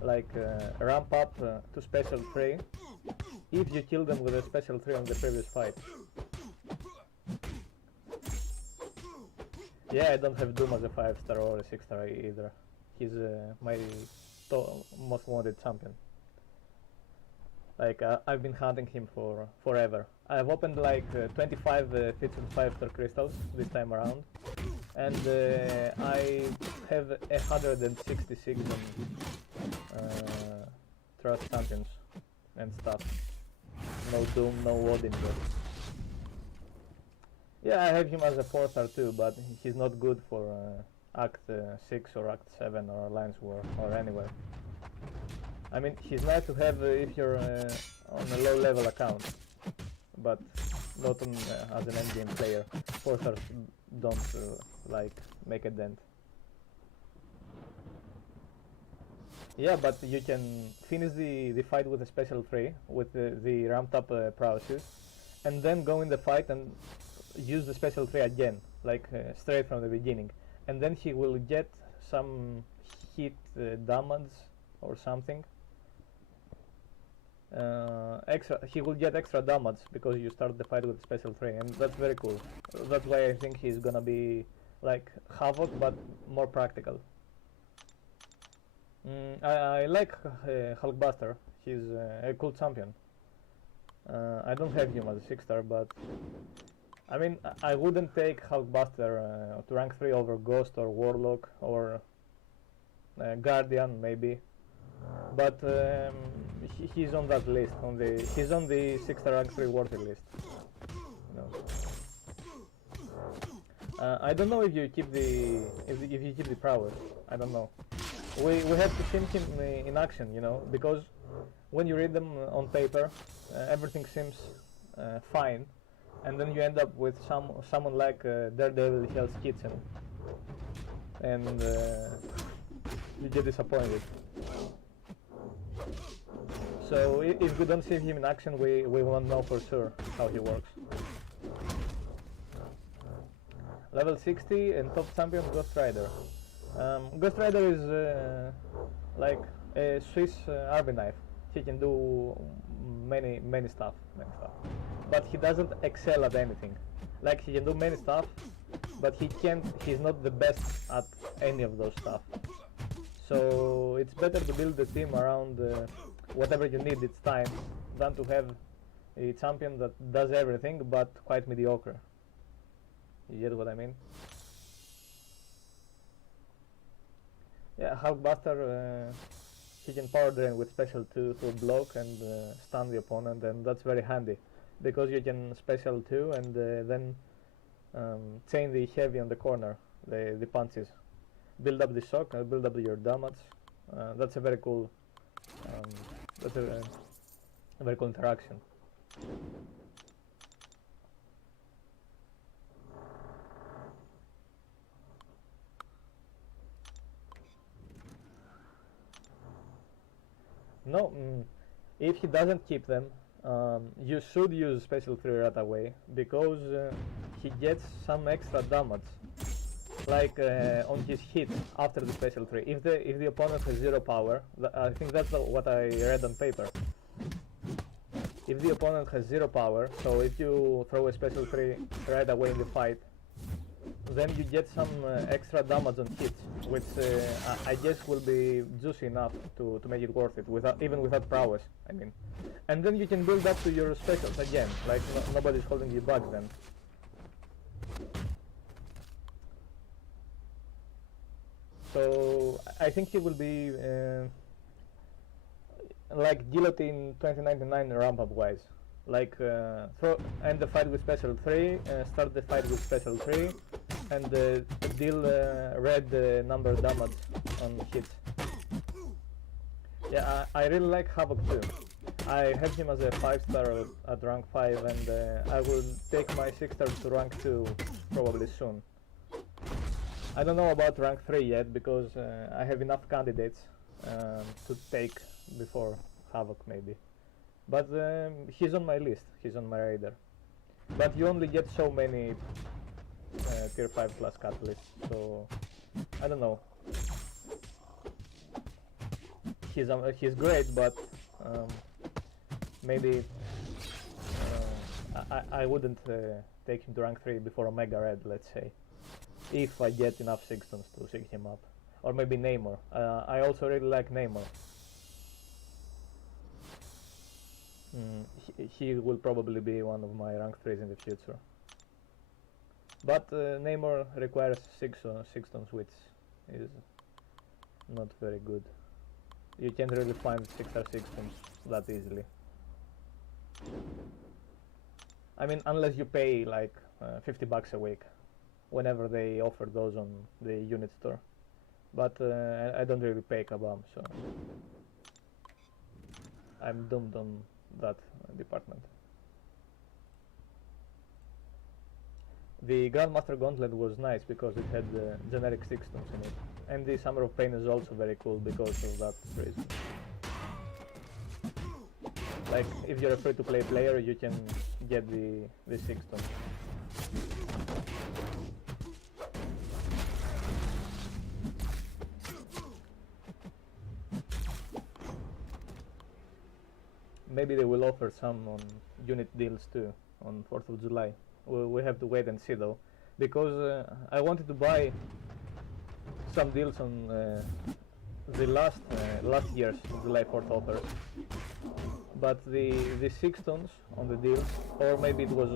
like ramp up to special 3 if you kill them with a special 3 on the previous fight. Yeah, I don't have Doom as a 5-star or a 6-star either. He's my most wanted champion. Like, I've been hunting him for forever. I've opened like 25 featured 5-star crystals this time around, and I have 166 trust champions and stuff. No Doom, no Odin yet. Yeah, I have him as a 4-star too, but he's not good for Act 6 or Act 7 or Alliance War or anywhere. I mean, he's nice to have if you're on a low level account, but not on, as an endgame player. 4 stars don't like make a dent. Yeah, but you can finish the fight with a special 3 with the ramped up prowesses, and then go in the fight and use the special 3 again, like straight from the beginning, and then he will get some hit damage or something. He will get extra damage because you start the fight with special 3, and that's very cool. That's why I think he's gonna be like Havoc but more practical. I like Hulkbuster. He's a cool champion. I don't have him as a 6 star, but I mean, I wouldn't take Hulkbuster to rank 3 over Ghost or Warlock or Guardian maybe, but he's on that list. He's on the 6 star rank 3 worthy list. No. I don't know if you keep the prowess. I don't know. We have to see him in action, you know, because when you read them on paper, everything seems fine, and then you end up with someone like Daredevil Hell's Kitchen, and you get disappointed. So if we don't see him in action, we won't know for sure how he works. Level 60 and top champion Ghost Rider. Ghost Rider is like a Swiss Army knife. He can do many stuff, but he doesn't excel at anything. Like, he can do many stuff, but he's not the best at any of those stuff. So it's better to build the team around whatever you need each time than to have a champion that does everything but quite mediocre. You get what I mean? Yeah, Hulkbuster, he can power drain with special 2 to block and stun the opponent, and that's very handy because you can special 2 and then chain the heavy on the corner, the punches. Build up the shock and build up your damage. That's a very cool interaction. No, if he doesn't keep them, you should use special 3 right away because he gets some extra damage, like on his hit after the special 3. If the opponent has 0 power, I think that's what I read on paper. If the opponent has 0 power, so if you throw a special 3 right away in the fight, then you get some extra damage on hits, which I guess will be juicy enough to make it worth it, even without prowess, I mean. And then you can build up to your specials again, like nobody's holding you back then. So I think he will be like Guillotine 2099 ramp up wise. Like end the fight with special 3, start the fight with special 3, and deal red number damage on hits. Yeah, I really like Havoc too. I have him as a 5 star at rank 5, and I will take my 6 star to rank 2 probably soon. I don't know about rank 3 yet because I have enough candidates to take before Havoc maybe. But he's on my list, he's on my radar. But you only get so many tier 5 plus catalysts, so I don't know. He's great, but maybe I wouldn't take him to rank 3 before Omega Red, let's say. If I get enough 6-tons to sync him up. Or maybe Namor. I also really like Namor. He will probably be one of my rank 3s in the future. But Namor requires 6-tons, which is not very good. You can't really find 6 or 6-tons that easily. I mean, unless you pay like $50 a week, whenever they offer those on the unit store. But I don't really pay Kabam, so I'm doomed on that department. The Grandmaster Gauntlet was nice because it had generic 6 tones in it, and the Summer of Pain is also very cool because of that reason. Like, if you're a free-to-play player, you can get the 6 tones. Maybe they will offer some on unit deals too on 4th of July. We have to wait and see though, because I wanted to buy some deals on the last year's July 4th offers, but the 6 tones on the deals, or maybe it was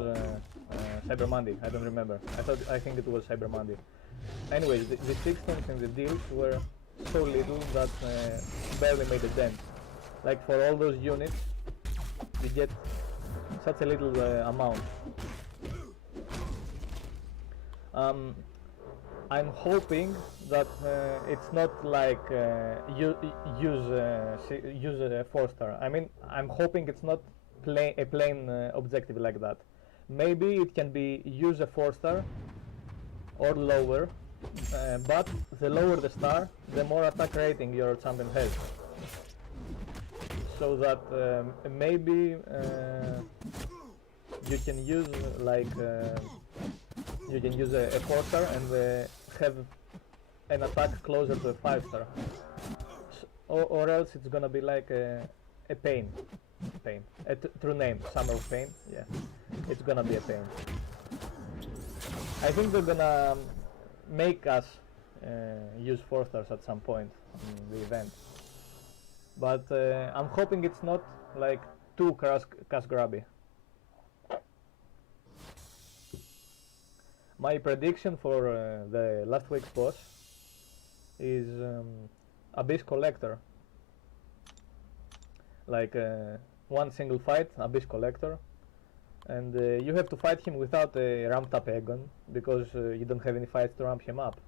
Cyber Monday, I don't remember. I think it was Cyber Monday. Anyways, the 6 tones in the deals were so little that barely made a dent. Like, for all those units, you get such a little amount. I'm hoping that it's not like use a 4-star. I mean, I'm hoping it's not a plain objective like that. Maybe it can be use a 4-star or lower, but the lower the star, the more attack rating your champion has. So that maybe you can use like you can use a 4-star and have an attack closer to a 5-star, or else it's gonna be like a pain, true name, Summer of Pain. Yeah, it's gonna be a pain. I think they're gonna make us use 4-stars at some point in the event. But I'm hoping it's not like too cash grabby. My prediction for the last week's boss is Abyss Collector. Like one single fight, Abyss Collector, and you have to fight him without a ramped up Aegon, because you don't have any fights to ramp him up.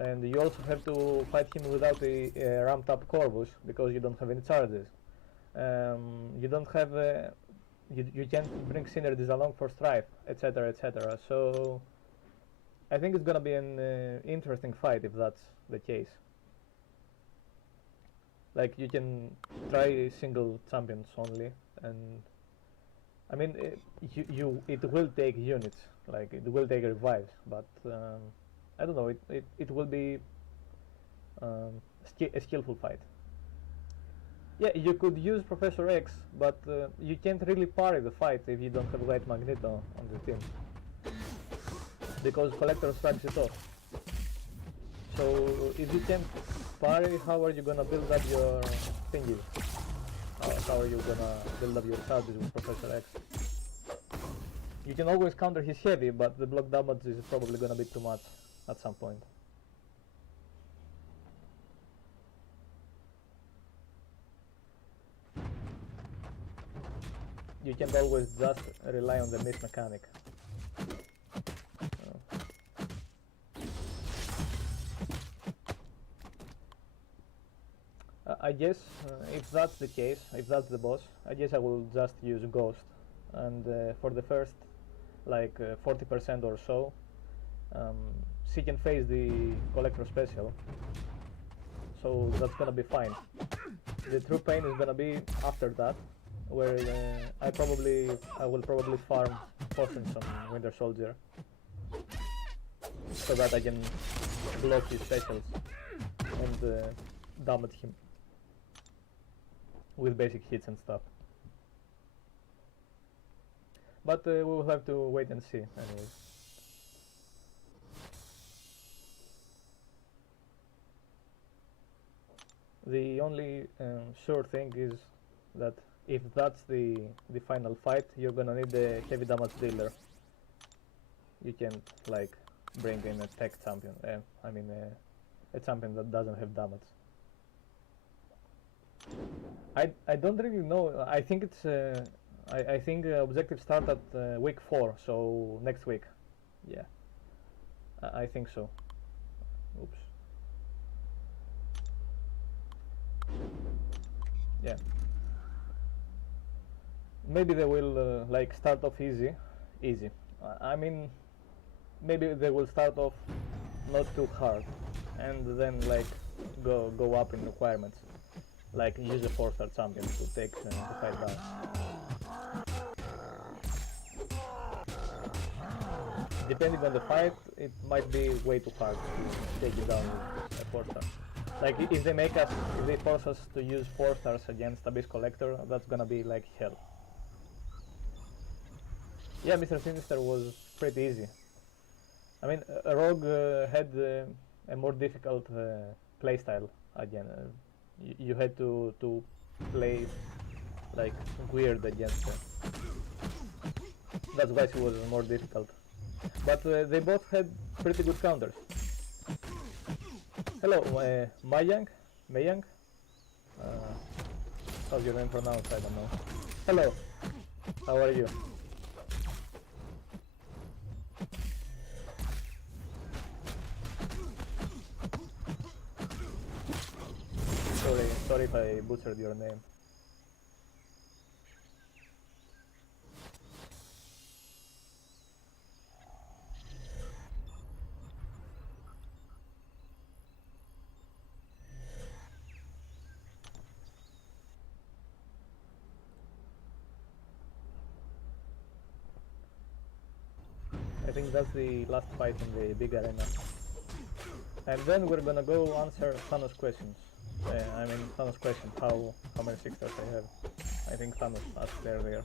And you also have to fight him without a ramped up Corvus, because you don't have any charges. You don't have you can't bring synergies along for Strife, etc, etc. So I think it's gonna be an interesting fight if that's the case. Like, you can try single champions only, and I mean it will take units, like it will take revives, but I don't know, it will be a skillful fight. Yeah, you could use Professor X, but you can't really parry the fight if you don't have White Magneto on the team, because Collector strikes it off. So if you can't parry, how are you gonna build up your thingies? How are you gonna build up your charges with Professor X? You can always counter his heavy, but the block damage is probably gonna be too much at some point. You can't always just rely on the miss mechanic. I guess if that's the case, if that's the boss, I guess I will just use Ghost, and for the first like 40% or so, she can face the Collector special, so that's gonna be fine. The true pain is gonna be after that, where I will probably farm potions on Winter Soldier, so that I can block his specials and damage him with basic hits and stuff. But we will have to wait and see anyways. The only sure thing is that if that's the final fight, you're gonna need a heavy damage dealer. You can't like bring in a tech champion, I mean a champion that doesn't have damage. I don't really know. I think it's I think objectives start at week 4, so next week. Yeah, I think so. Oops. Yeah. Maybe they will like start off easy. I mean, maybe they will start off not too hard, and then like go up in requirements, like use a 4-star champion to take to fight down. Depending on the fight, it might be way too hard to take it down with a 4-star. Like if they force us to use 4-stars against Abyss Collector, that's gonna be like hell. Yeah, Mr. Sinister was pretty easy. I mean, Rogue had a more difficult playstyle again. You had to play like weird against her. That's why she was more difficult. But they both had pretty good counters. Hello, Mayang? How's your name pronounced? I don't know. Hello, how are you? Sorry if I butchered your name. I think that's the last fight in the big arena. And then we're gonna go answer Thanos questions. I mean Thanos question, how many 6-stars I have. I think Thanos asked earlier.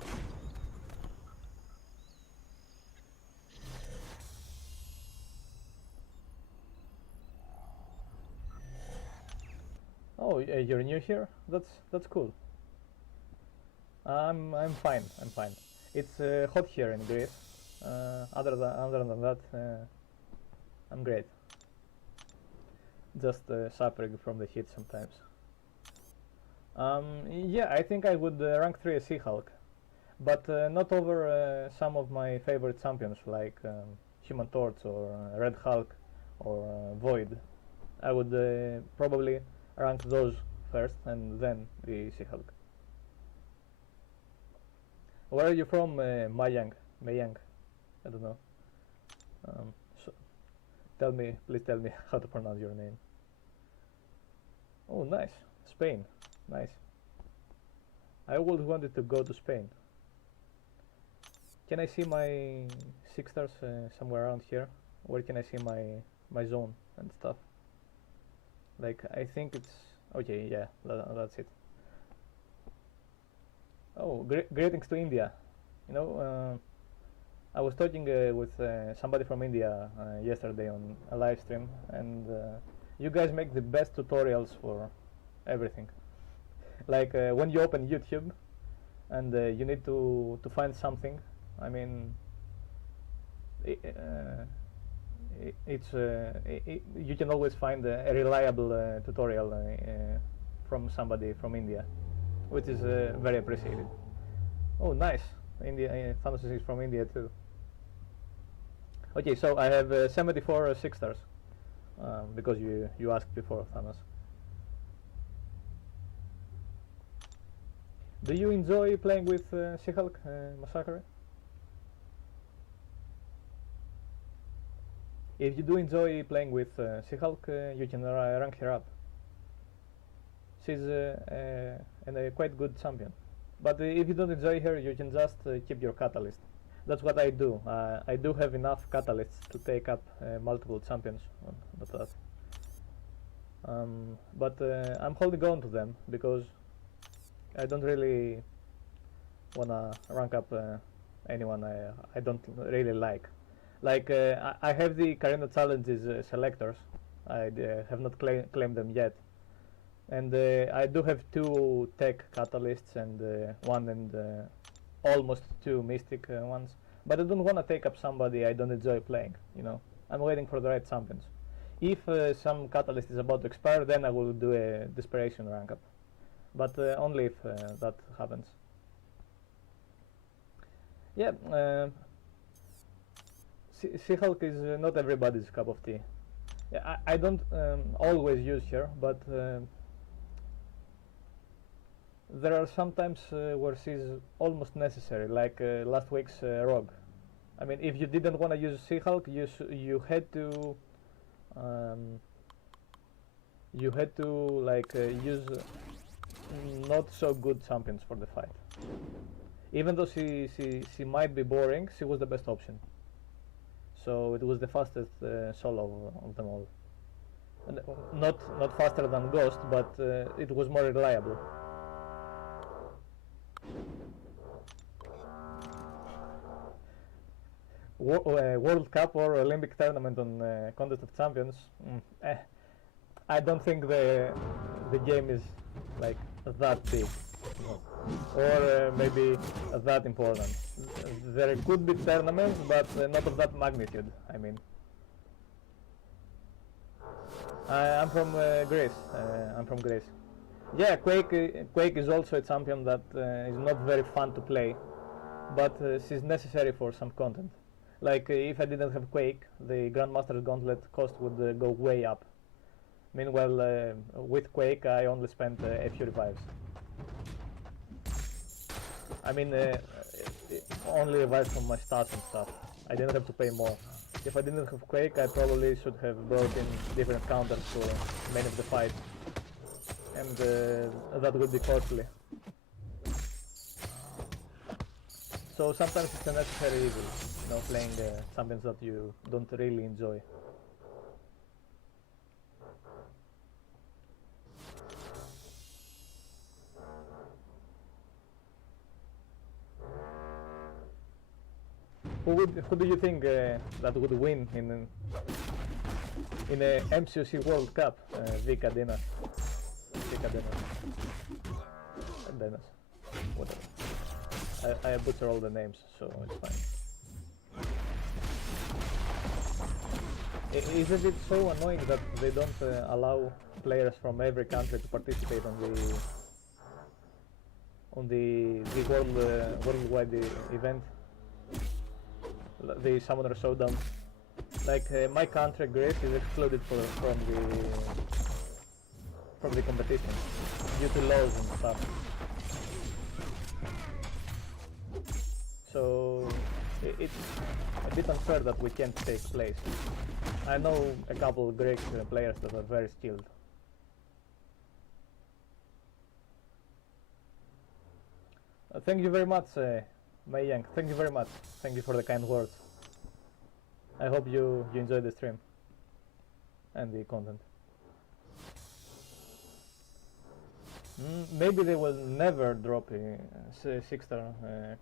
Oh, you're new here? That's cool. I'm fine. It's hot here in Greece. Other than that, I'm great. Just suffering from the heat sometimes. Yeah, I think I would rank 3 a She-Hulk, but not over some of my favorite champions like Human Torch or Red Hulk or Void. I would probably rank those first and then the She-Hulk. Where are you from, Mayang? I don't know. So please tell me how to pronounce your name. Oh, nice. Spain. Nice. I always wanted to go to Spain. Can I see my 6-stars somewhere around here? Where can I see my zone and stuff? Like, I think it's... Okay, yeah, that's it. Oh, greetings to India. You know, I was talking with somebody from India yesterday on a live stream, and you guys make the best tutorials for everything. Like when you open YouTube and you need to find something, I mean, you can always find a reliable tutorial from somebody from India, which is very appreciated. Oh, nice. India, Thanos is from India too. Okay, so I have 74 6-stars because you asked before, Thanos. Do you enjoy playing with She-Hulk, Massacre? If you do enjoy playing with She-Hulk, you can rank her up. She's a quite good champion. But if you don't enjoy her, you can just keep your Catalyst. That's what I do. I do have enough Catalysts to take up multiple champions on that. But I'm holding on to them because I don't really wanna rank up anyone I don't really like. Like I have the Carino Challenges selectors. I have not claimed them yet. And I do have 2 tech catalysts and 1 and almost 2 mystic ones. But I don't want to take up somebody I don't enjoy playing, you know. I'm waiting for the right champions. If some catalyst is about to expire, then I will do a desperation rank up. But only if that happens. Yeah, She-Hulk is not everybody's cup of tea. Yeah, I don't always use her, but there are some times where she's almost necessary, like last week's Rogue. I mean, if you didn't want to use She-Hulk, you had to like use not so good champions for the fight. Even though she might be boring, she was the best option. So it was the fastest solo of them all. And not faster than Ghost, but it was more reliable. World Cup or Olympic tournament on Contest of Champions. I don't think the game is like that big, or maybe that important. There could be tournaments, but not of that magnitude. I mean, I'm from Greece. I'm from Greece. Yeah, Quake is also a champion that is not very fun to play, but she's necessary for some content. Like if I didn't have Quake, the Grandmaster's Gauntlet cost would go way up. Meanwhile, with Quake, I only spent a few revives. I mean, only revives from my stats and stuff. I didn't have to pay more. If I didn't have Quake, I probably should have brought in different counters to manage the fight, and that would be costly. So sometimes it's a necessary evil, you know, playing champions that you don't really enjoy. Who do you think that would win in a MCOC World Cup? Vika, Denas, whatever. I butcher all the names, so it's fine. Isn't it so annoying that they don't allow players from every country to participate on the worldwide event? The Summoner Showdown. Like my country, Greece, is excluded from the competition due to laws and stuff. So it's a bit unfair that we can't take place. I know a couple of Greek players that are very skilled. Thank you very much, Mei Yang. Thank you very much. Thank you for the kind words. I hope you enjoyed the stream and the content. Maybe they will never drop a 6-star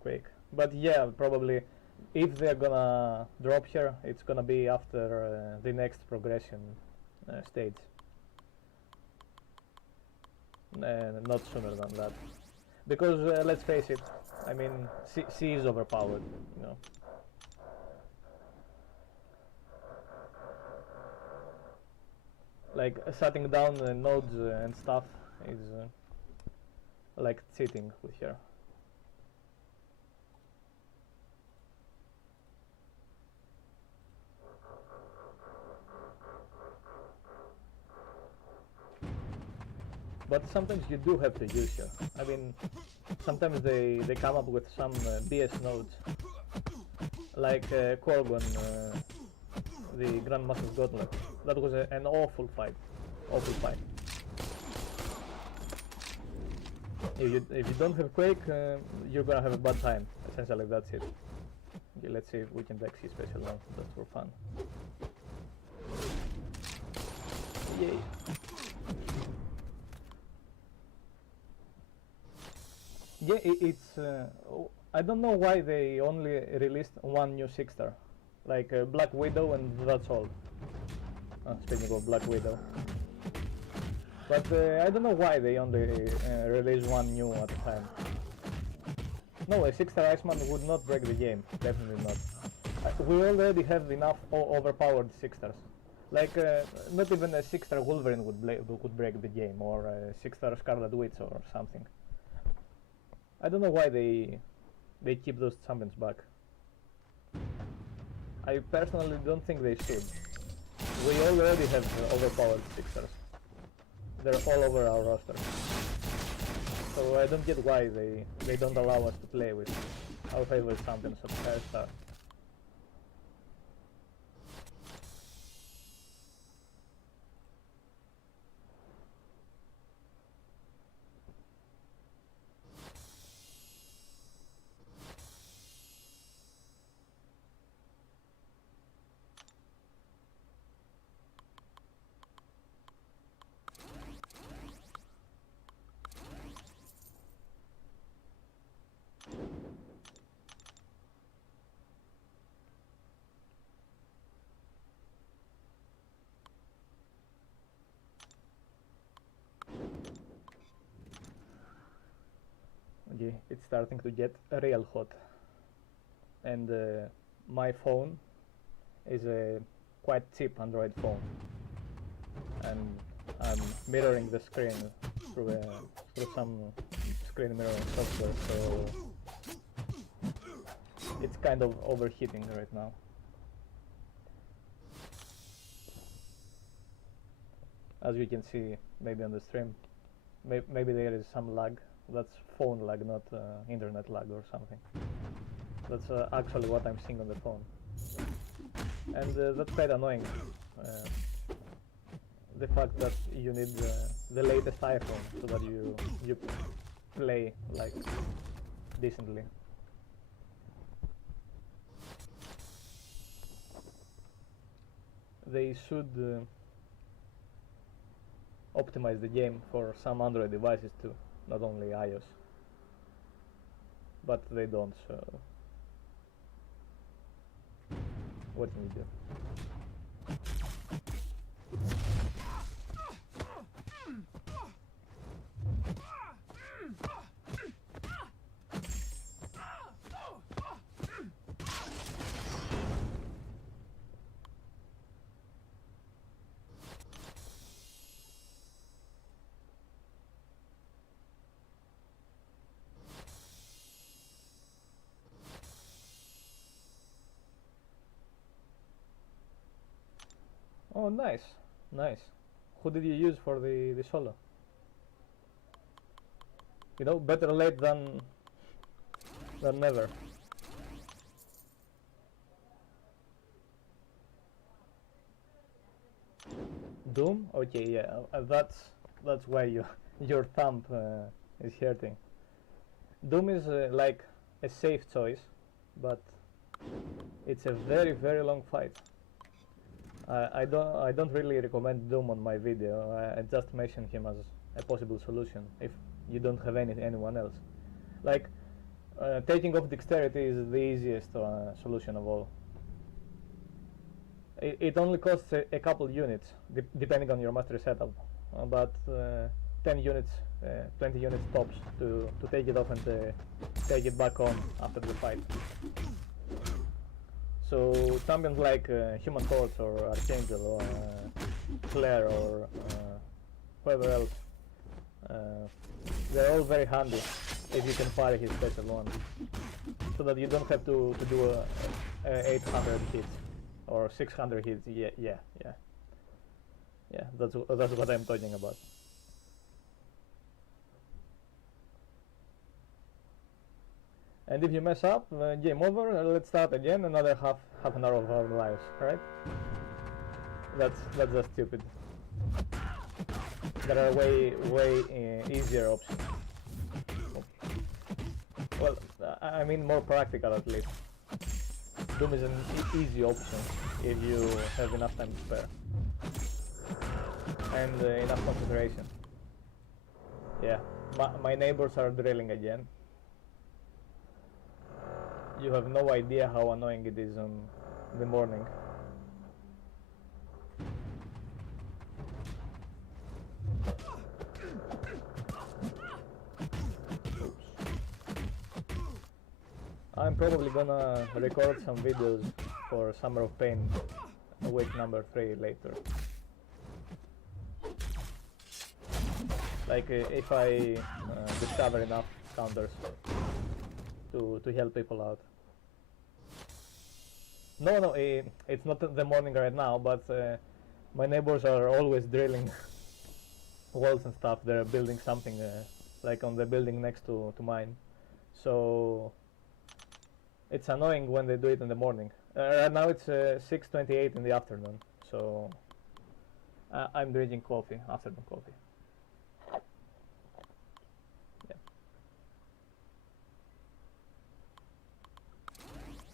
Quake, but yeah, probably if they're gonna drop here, it's gonna be after the next progression stage, not sooner than that. Because let's face it, I mean, she is overpowered, you know. Like shutting down nodes and stuff is like cheating with her. But sometimes you do have to use her. I mean, sometimes they come up with some BS nodes, like Korgon, the Grandmaster's Gauntlet. That was an awful fight. Awful fight. If you don't have Quake, you're gonna have a bad time. Essentially, that's it. Okay, let's see if we can Dexy special now, just for fun. Yay! Yeah, it's. I don't know why they only released one new 6-star, like Black Widow, and that's all. Speaking of Black Widow. But I don't know why they only release one new at a time. No, a 6-star Iceman would not break the game, definitely not. We already have enough overpowered 6-stars. Like, not even a 6-star Wolverine would break the game, or a 6-star Scarlet Witch or something. I don't know why they keep those champions back. I personally don't think they should. We already have overpowered 6-stars. They're all over our roster. So I don't get why they don't allow us to play with our favorite champions of 5-star. it's starting to get real hot, and my phone is a quite cheap Android phone, and I'm mirroring the screen through some screen mirroring software, so it's kind of overheating right now. As you can see, maybe on the stream, maybe there is some lag. That's phone lag, not internet lag or something. That's actually what I'm seeing on the phone, and that's quite annoying. The fact that you need the latest iPhone so that you play like decently. They should optimize the game for some Android devices too, not only iOS. But they don't, so what can you do? Oh, nice, nice. Who did you use for the solo? You know, better late than never. Doom? Okay, yeah, that's why your thumb is hurting. Doom is like a safe choice, but it's a very long fight. I don't really recommend Doom on my video. I just mention him as a possible solution if you don't have anyone else. Like taking off dexterity is the easiest solution of all. It only costs a couple units depending on your mastery setup, but 10 units, 20 units tops to take it off and take it back on after the fight. So champions like Human Torch or Archangel or Flare or whoever else, they're all very handy if you can fire his special one, so that you don't have to do 800 hits or 600 hits. Yeah. That's what I'm talking about. And if you mess up, game over. Let's start again. Another half an hour of our lives, right? That's just stupid. There are way easier options. Well, I mean more practical at least. Doom is an easy option if you have enough time to spare and enough concentration. Yeah, my neighbors are drilling again. You have no idea how annoying it is in the morning. I'm probably gonna record some videos for Summer of Pain week number 3 later. Like if I discover enough counters to help people out. No, it's not the morning right now, but my neighbors are always drilling walls and stuff. They're building something like on the building next to mine. So it's annoying when they do it in the morning. Right now it's 6:28 in the afternoon, so I'm drinking coffee, afternoon coffee. Yeah.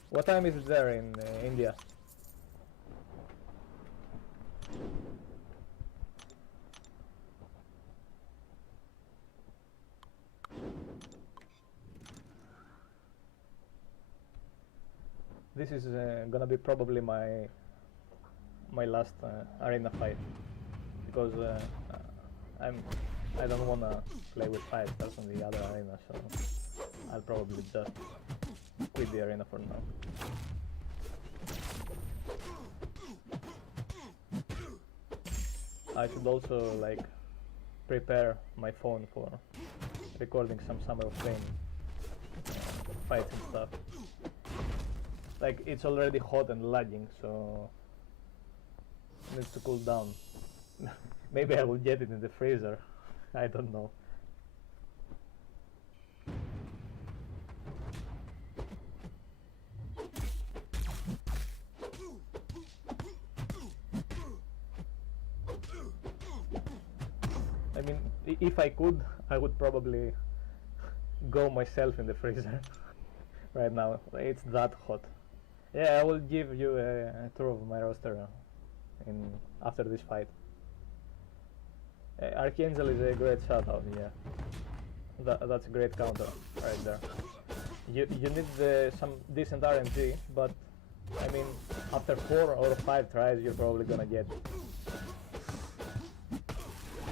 What time is it there in India? This is gonna be probably my last arena fight, because I don't wanna play with 5 stars on the other arena, so I'll probably just quit the arena for now. I should also like prepare my phone for recording some Summer of Pain fights and stuff. Like, it's already hot and lagging, so it needs to cool down. Maybe I will get it in the freezer. I don't know. I mean, if I could, I would probably go myself in the freezer right now. It's that hot. Yeah, I will give you a tour of my roster after this fight. Archangel is a great shoutout, yeah. That's a great counter right there. You need some decent RNG, but I mean, after 4 or 5 tries, you're probably gonna get it.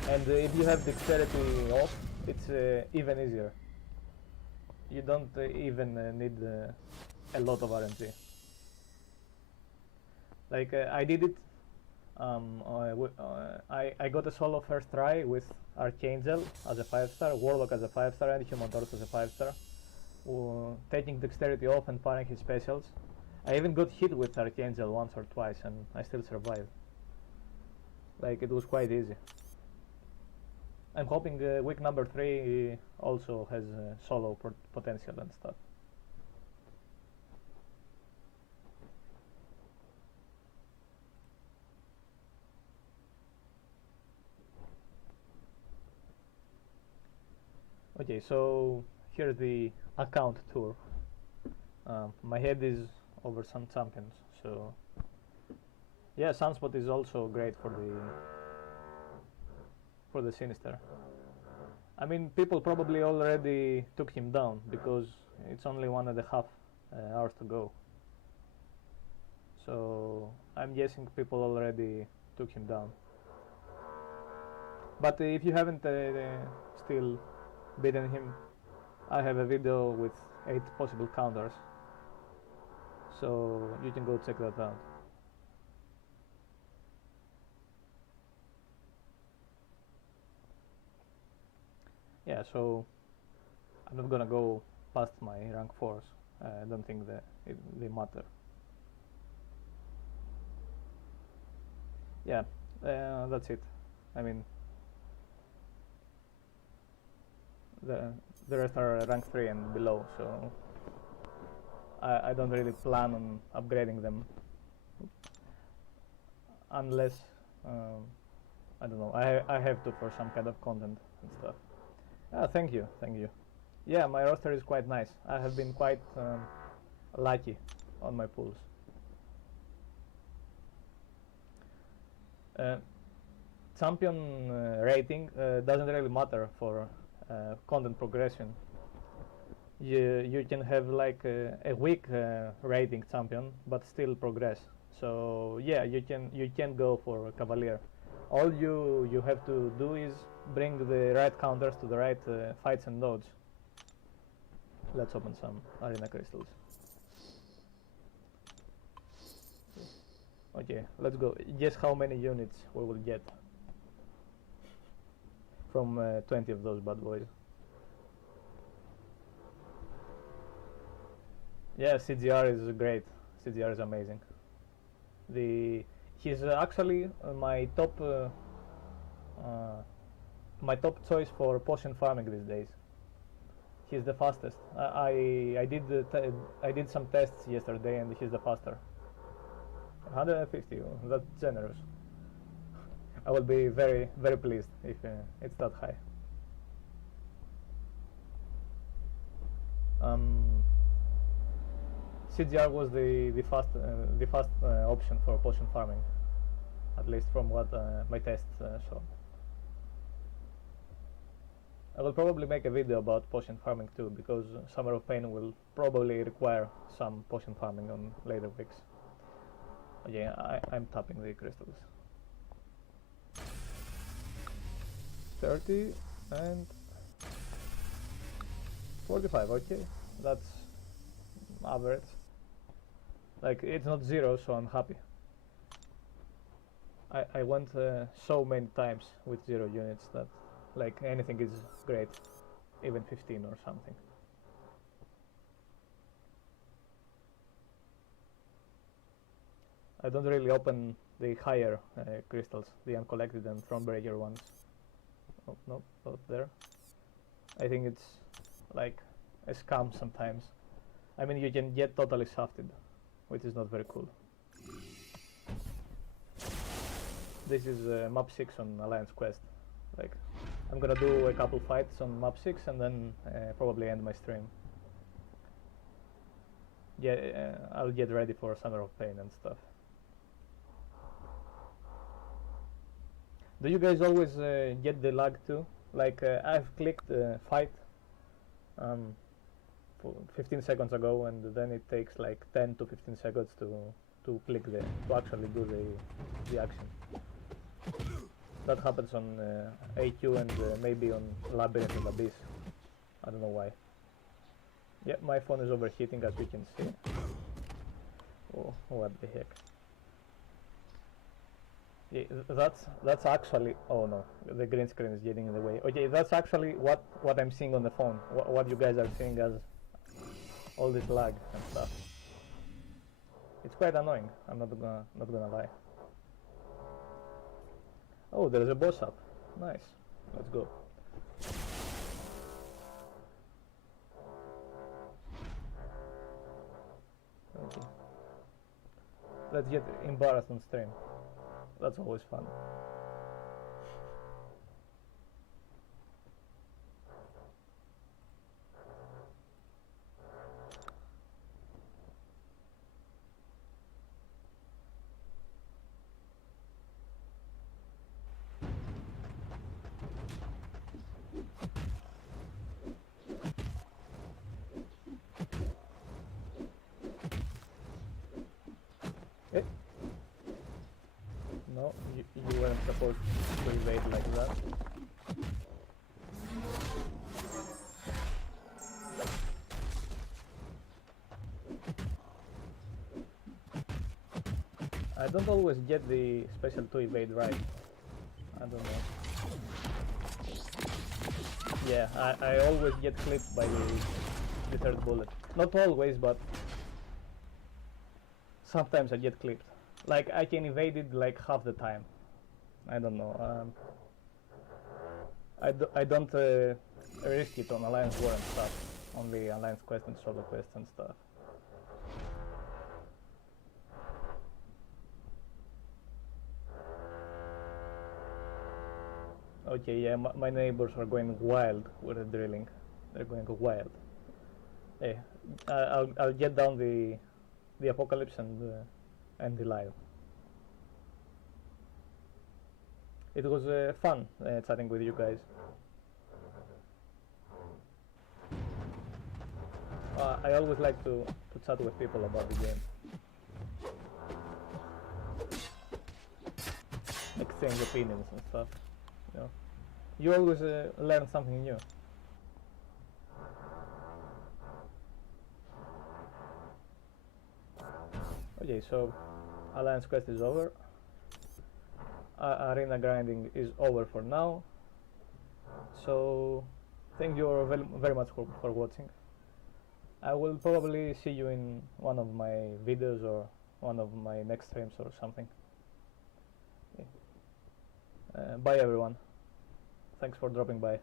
And if you have dexterity off, it's even easier. You don't even need a lot of RNG. Like I did it. I got a solo first try with Archangel as a 5-star, Warlock as a 5-star, and Human Torch as a 5-star, taking dexterity off and parrying his specials. I even got hit with Archangel once or twice, and I still survived. Like, it was quite easy. I'm hoping week number 3 also has solo potential and stuff. Okay, so here's the account tour. My head is over some champions, so yeah, Sunspot is also great for the Sinister. I mean, people probably already took him down because it's only 1.5 hours to go. So I'm guessing people already took him down. But if you haven't still beaten him, I have a video with 8 possible counters, so you can go check that out. Yeah, so I'm not gonna go past my rank 4s. I don't think they matter. Yeah, that's it. I mean, the rest are rank 3 and below, so I don't really plan on upgrading them unless I don't know, I have to for some kind of content and stuff. Thank you. Yeah, my roster is quite nice. I have been quite lucky on my pulls. Champion rating doesn't really matter for content progression. You can have like a weak rating champion but still progress. So yeah, you can go for Cavalier. All you have to do is bring the right counters to the right fights and nodes. Let's open some arena crystals. Okay, let's go. Guess how many units we will get from 20 of those bad boys. Yeah, CGR is great. CGR is amazing. He's actually my top choice for potion farming these days. He's the fastest. I did some tests yesterday, and he's the faster. 150. That's generous. I will be very pleased if it's that high. CGR was the fast option for potion farming, at least from what my tests show. I will probably make a video about potion farming too, because Summer of Pain will probably require some potion farming on later weeks. Okay, I'm tapping the crystals. 30 and 45, okay. That's average. Like, it's not zero, so I'm happy. I went so many times with 0 units that like anything is great, even 15 or something. I don't really open the higher crystals, the uncollected and Thronebreaker ones. Oh, no, not there. I think it's like a scam sometimes. I mean, you can get totally shafted, which is not very cool. This is map 6 on Alliance Quest. Like, I'm gonna do a couple fights on map 6 and then probably end my stream. Yeah, I'll get ready for Summer of Pain and stuff. Do you guys always get the lag too? Like, I've clicked fight for 15 seconds ago, and then it takes like 10 to 15 seconds to click to actually do the action. That happens on AQ and maybe on Labyrinth and Abyss. I don't know why. Yeah, my phone is overheating, as you can see. Oh, what the heck. Yeah, that's actually... Oh no, the green screen is getting in the way. Okay, that's actually what I'm seeing on the phone. What you guys are seeing as all this lag and stuff. It's quite annoying, I'm not gonna lie. Oh, there's a boss up. Nice. Let's go. Okay. Let's get embarrassed on stream. That's always fun. Eh? No, you weren't supposed to evade like that. I don't always get the special to evade right. I don't know. Yeah, I always get clipped by the third bullet. Not always, but sometimes I get clipped. Like, I can evade it like half the time. I don't know. I don't risk it on Alliance War and stuff. Only Alliance Quest and Solo Quest and stuff. Okay, yeah, my neighbors are going wild with the drilling. They're going wild. Hey, I'll get down the apocalypse and the live. It was fun chatting with you guys. I always like to chat with people about the game. Exchange opinions and stuff. You know? You always learn something new. Okay, so Alliance Quest is over. Arena grinding is over for now. So thank you very much for watching. I will probably see you in one of my videos or one of my next streams or something. Okay. Bye everyone. Thanks for dropping by.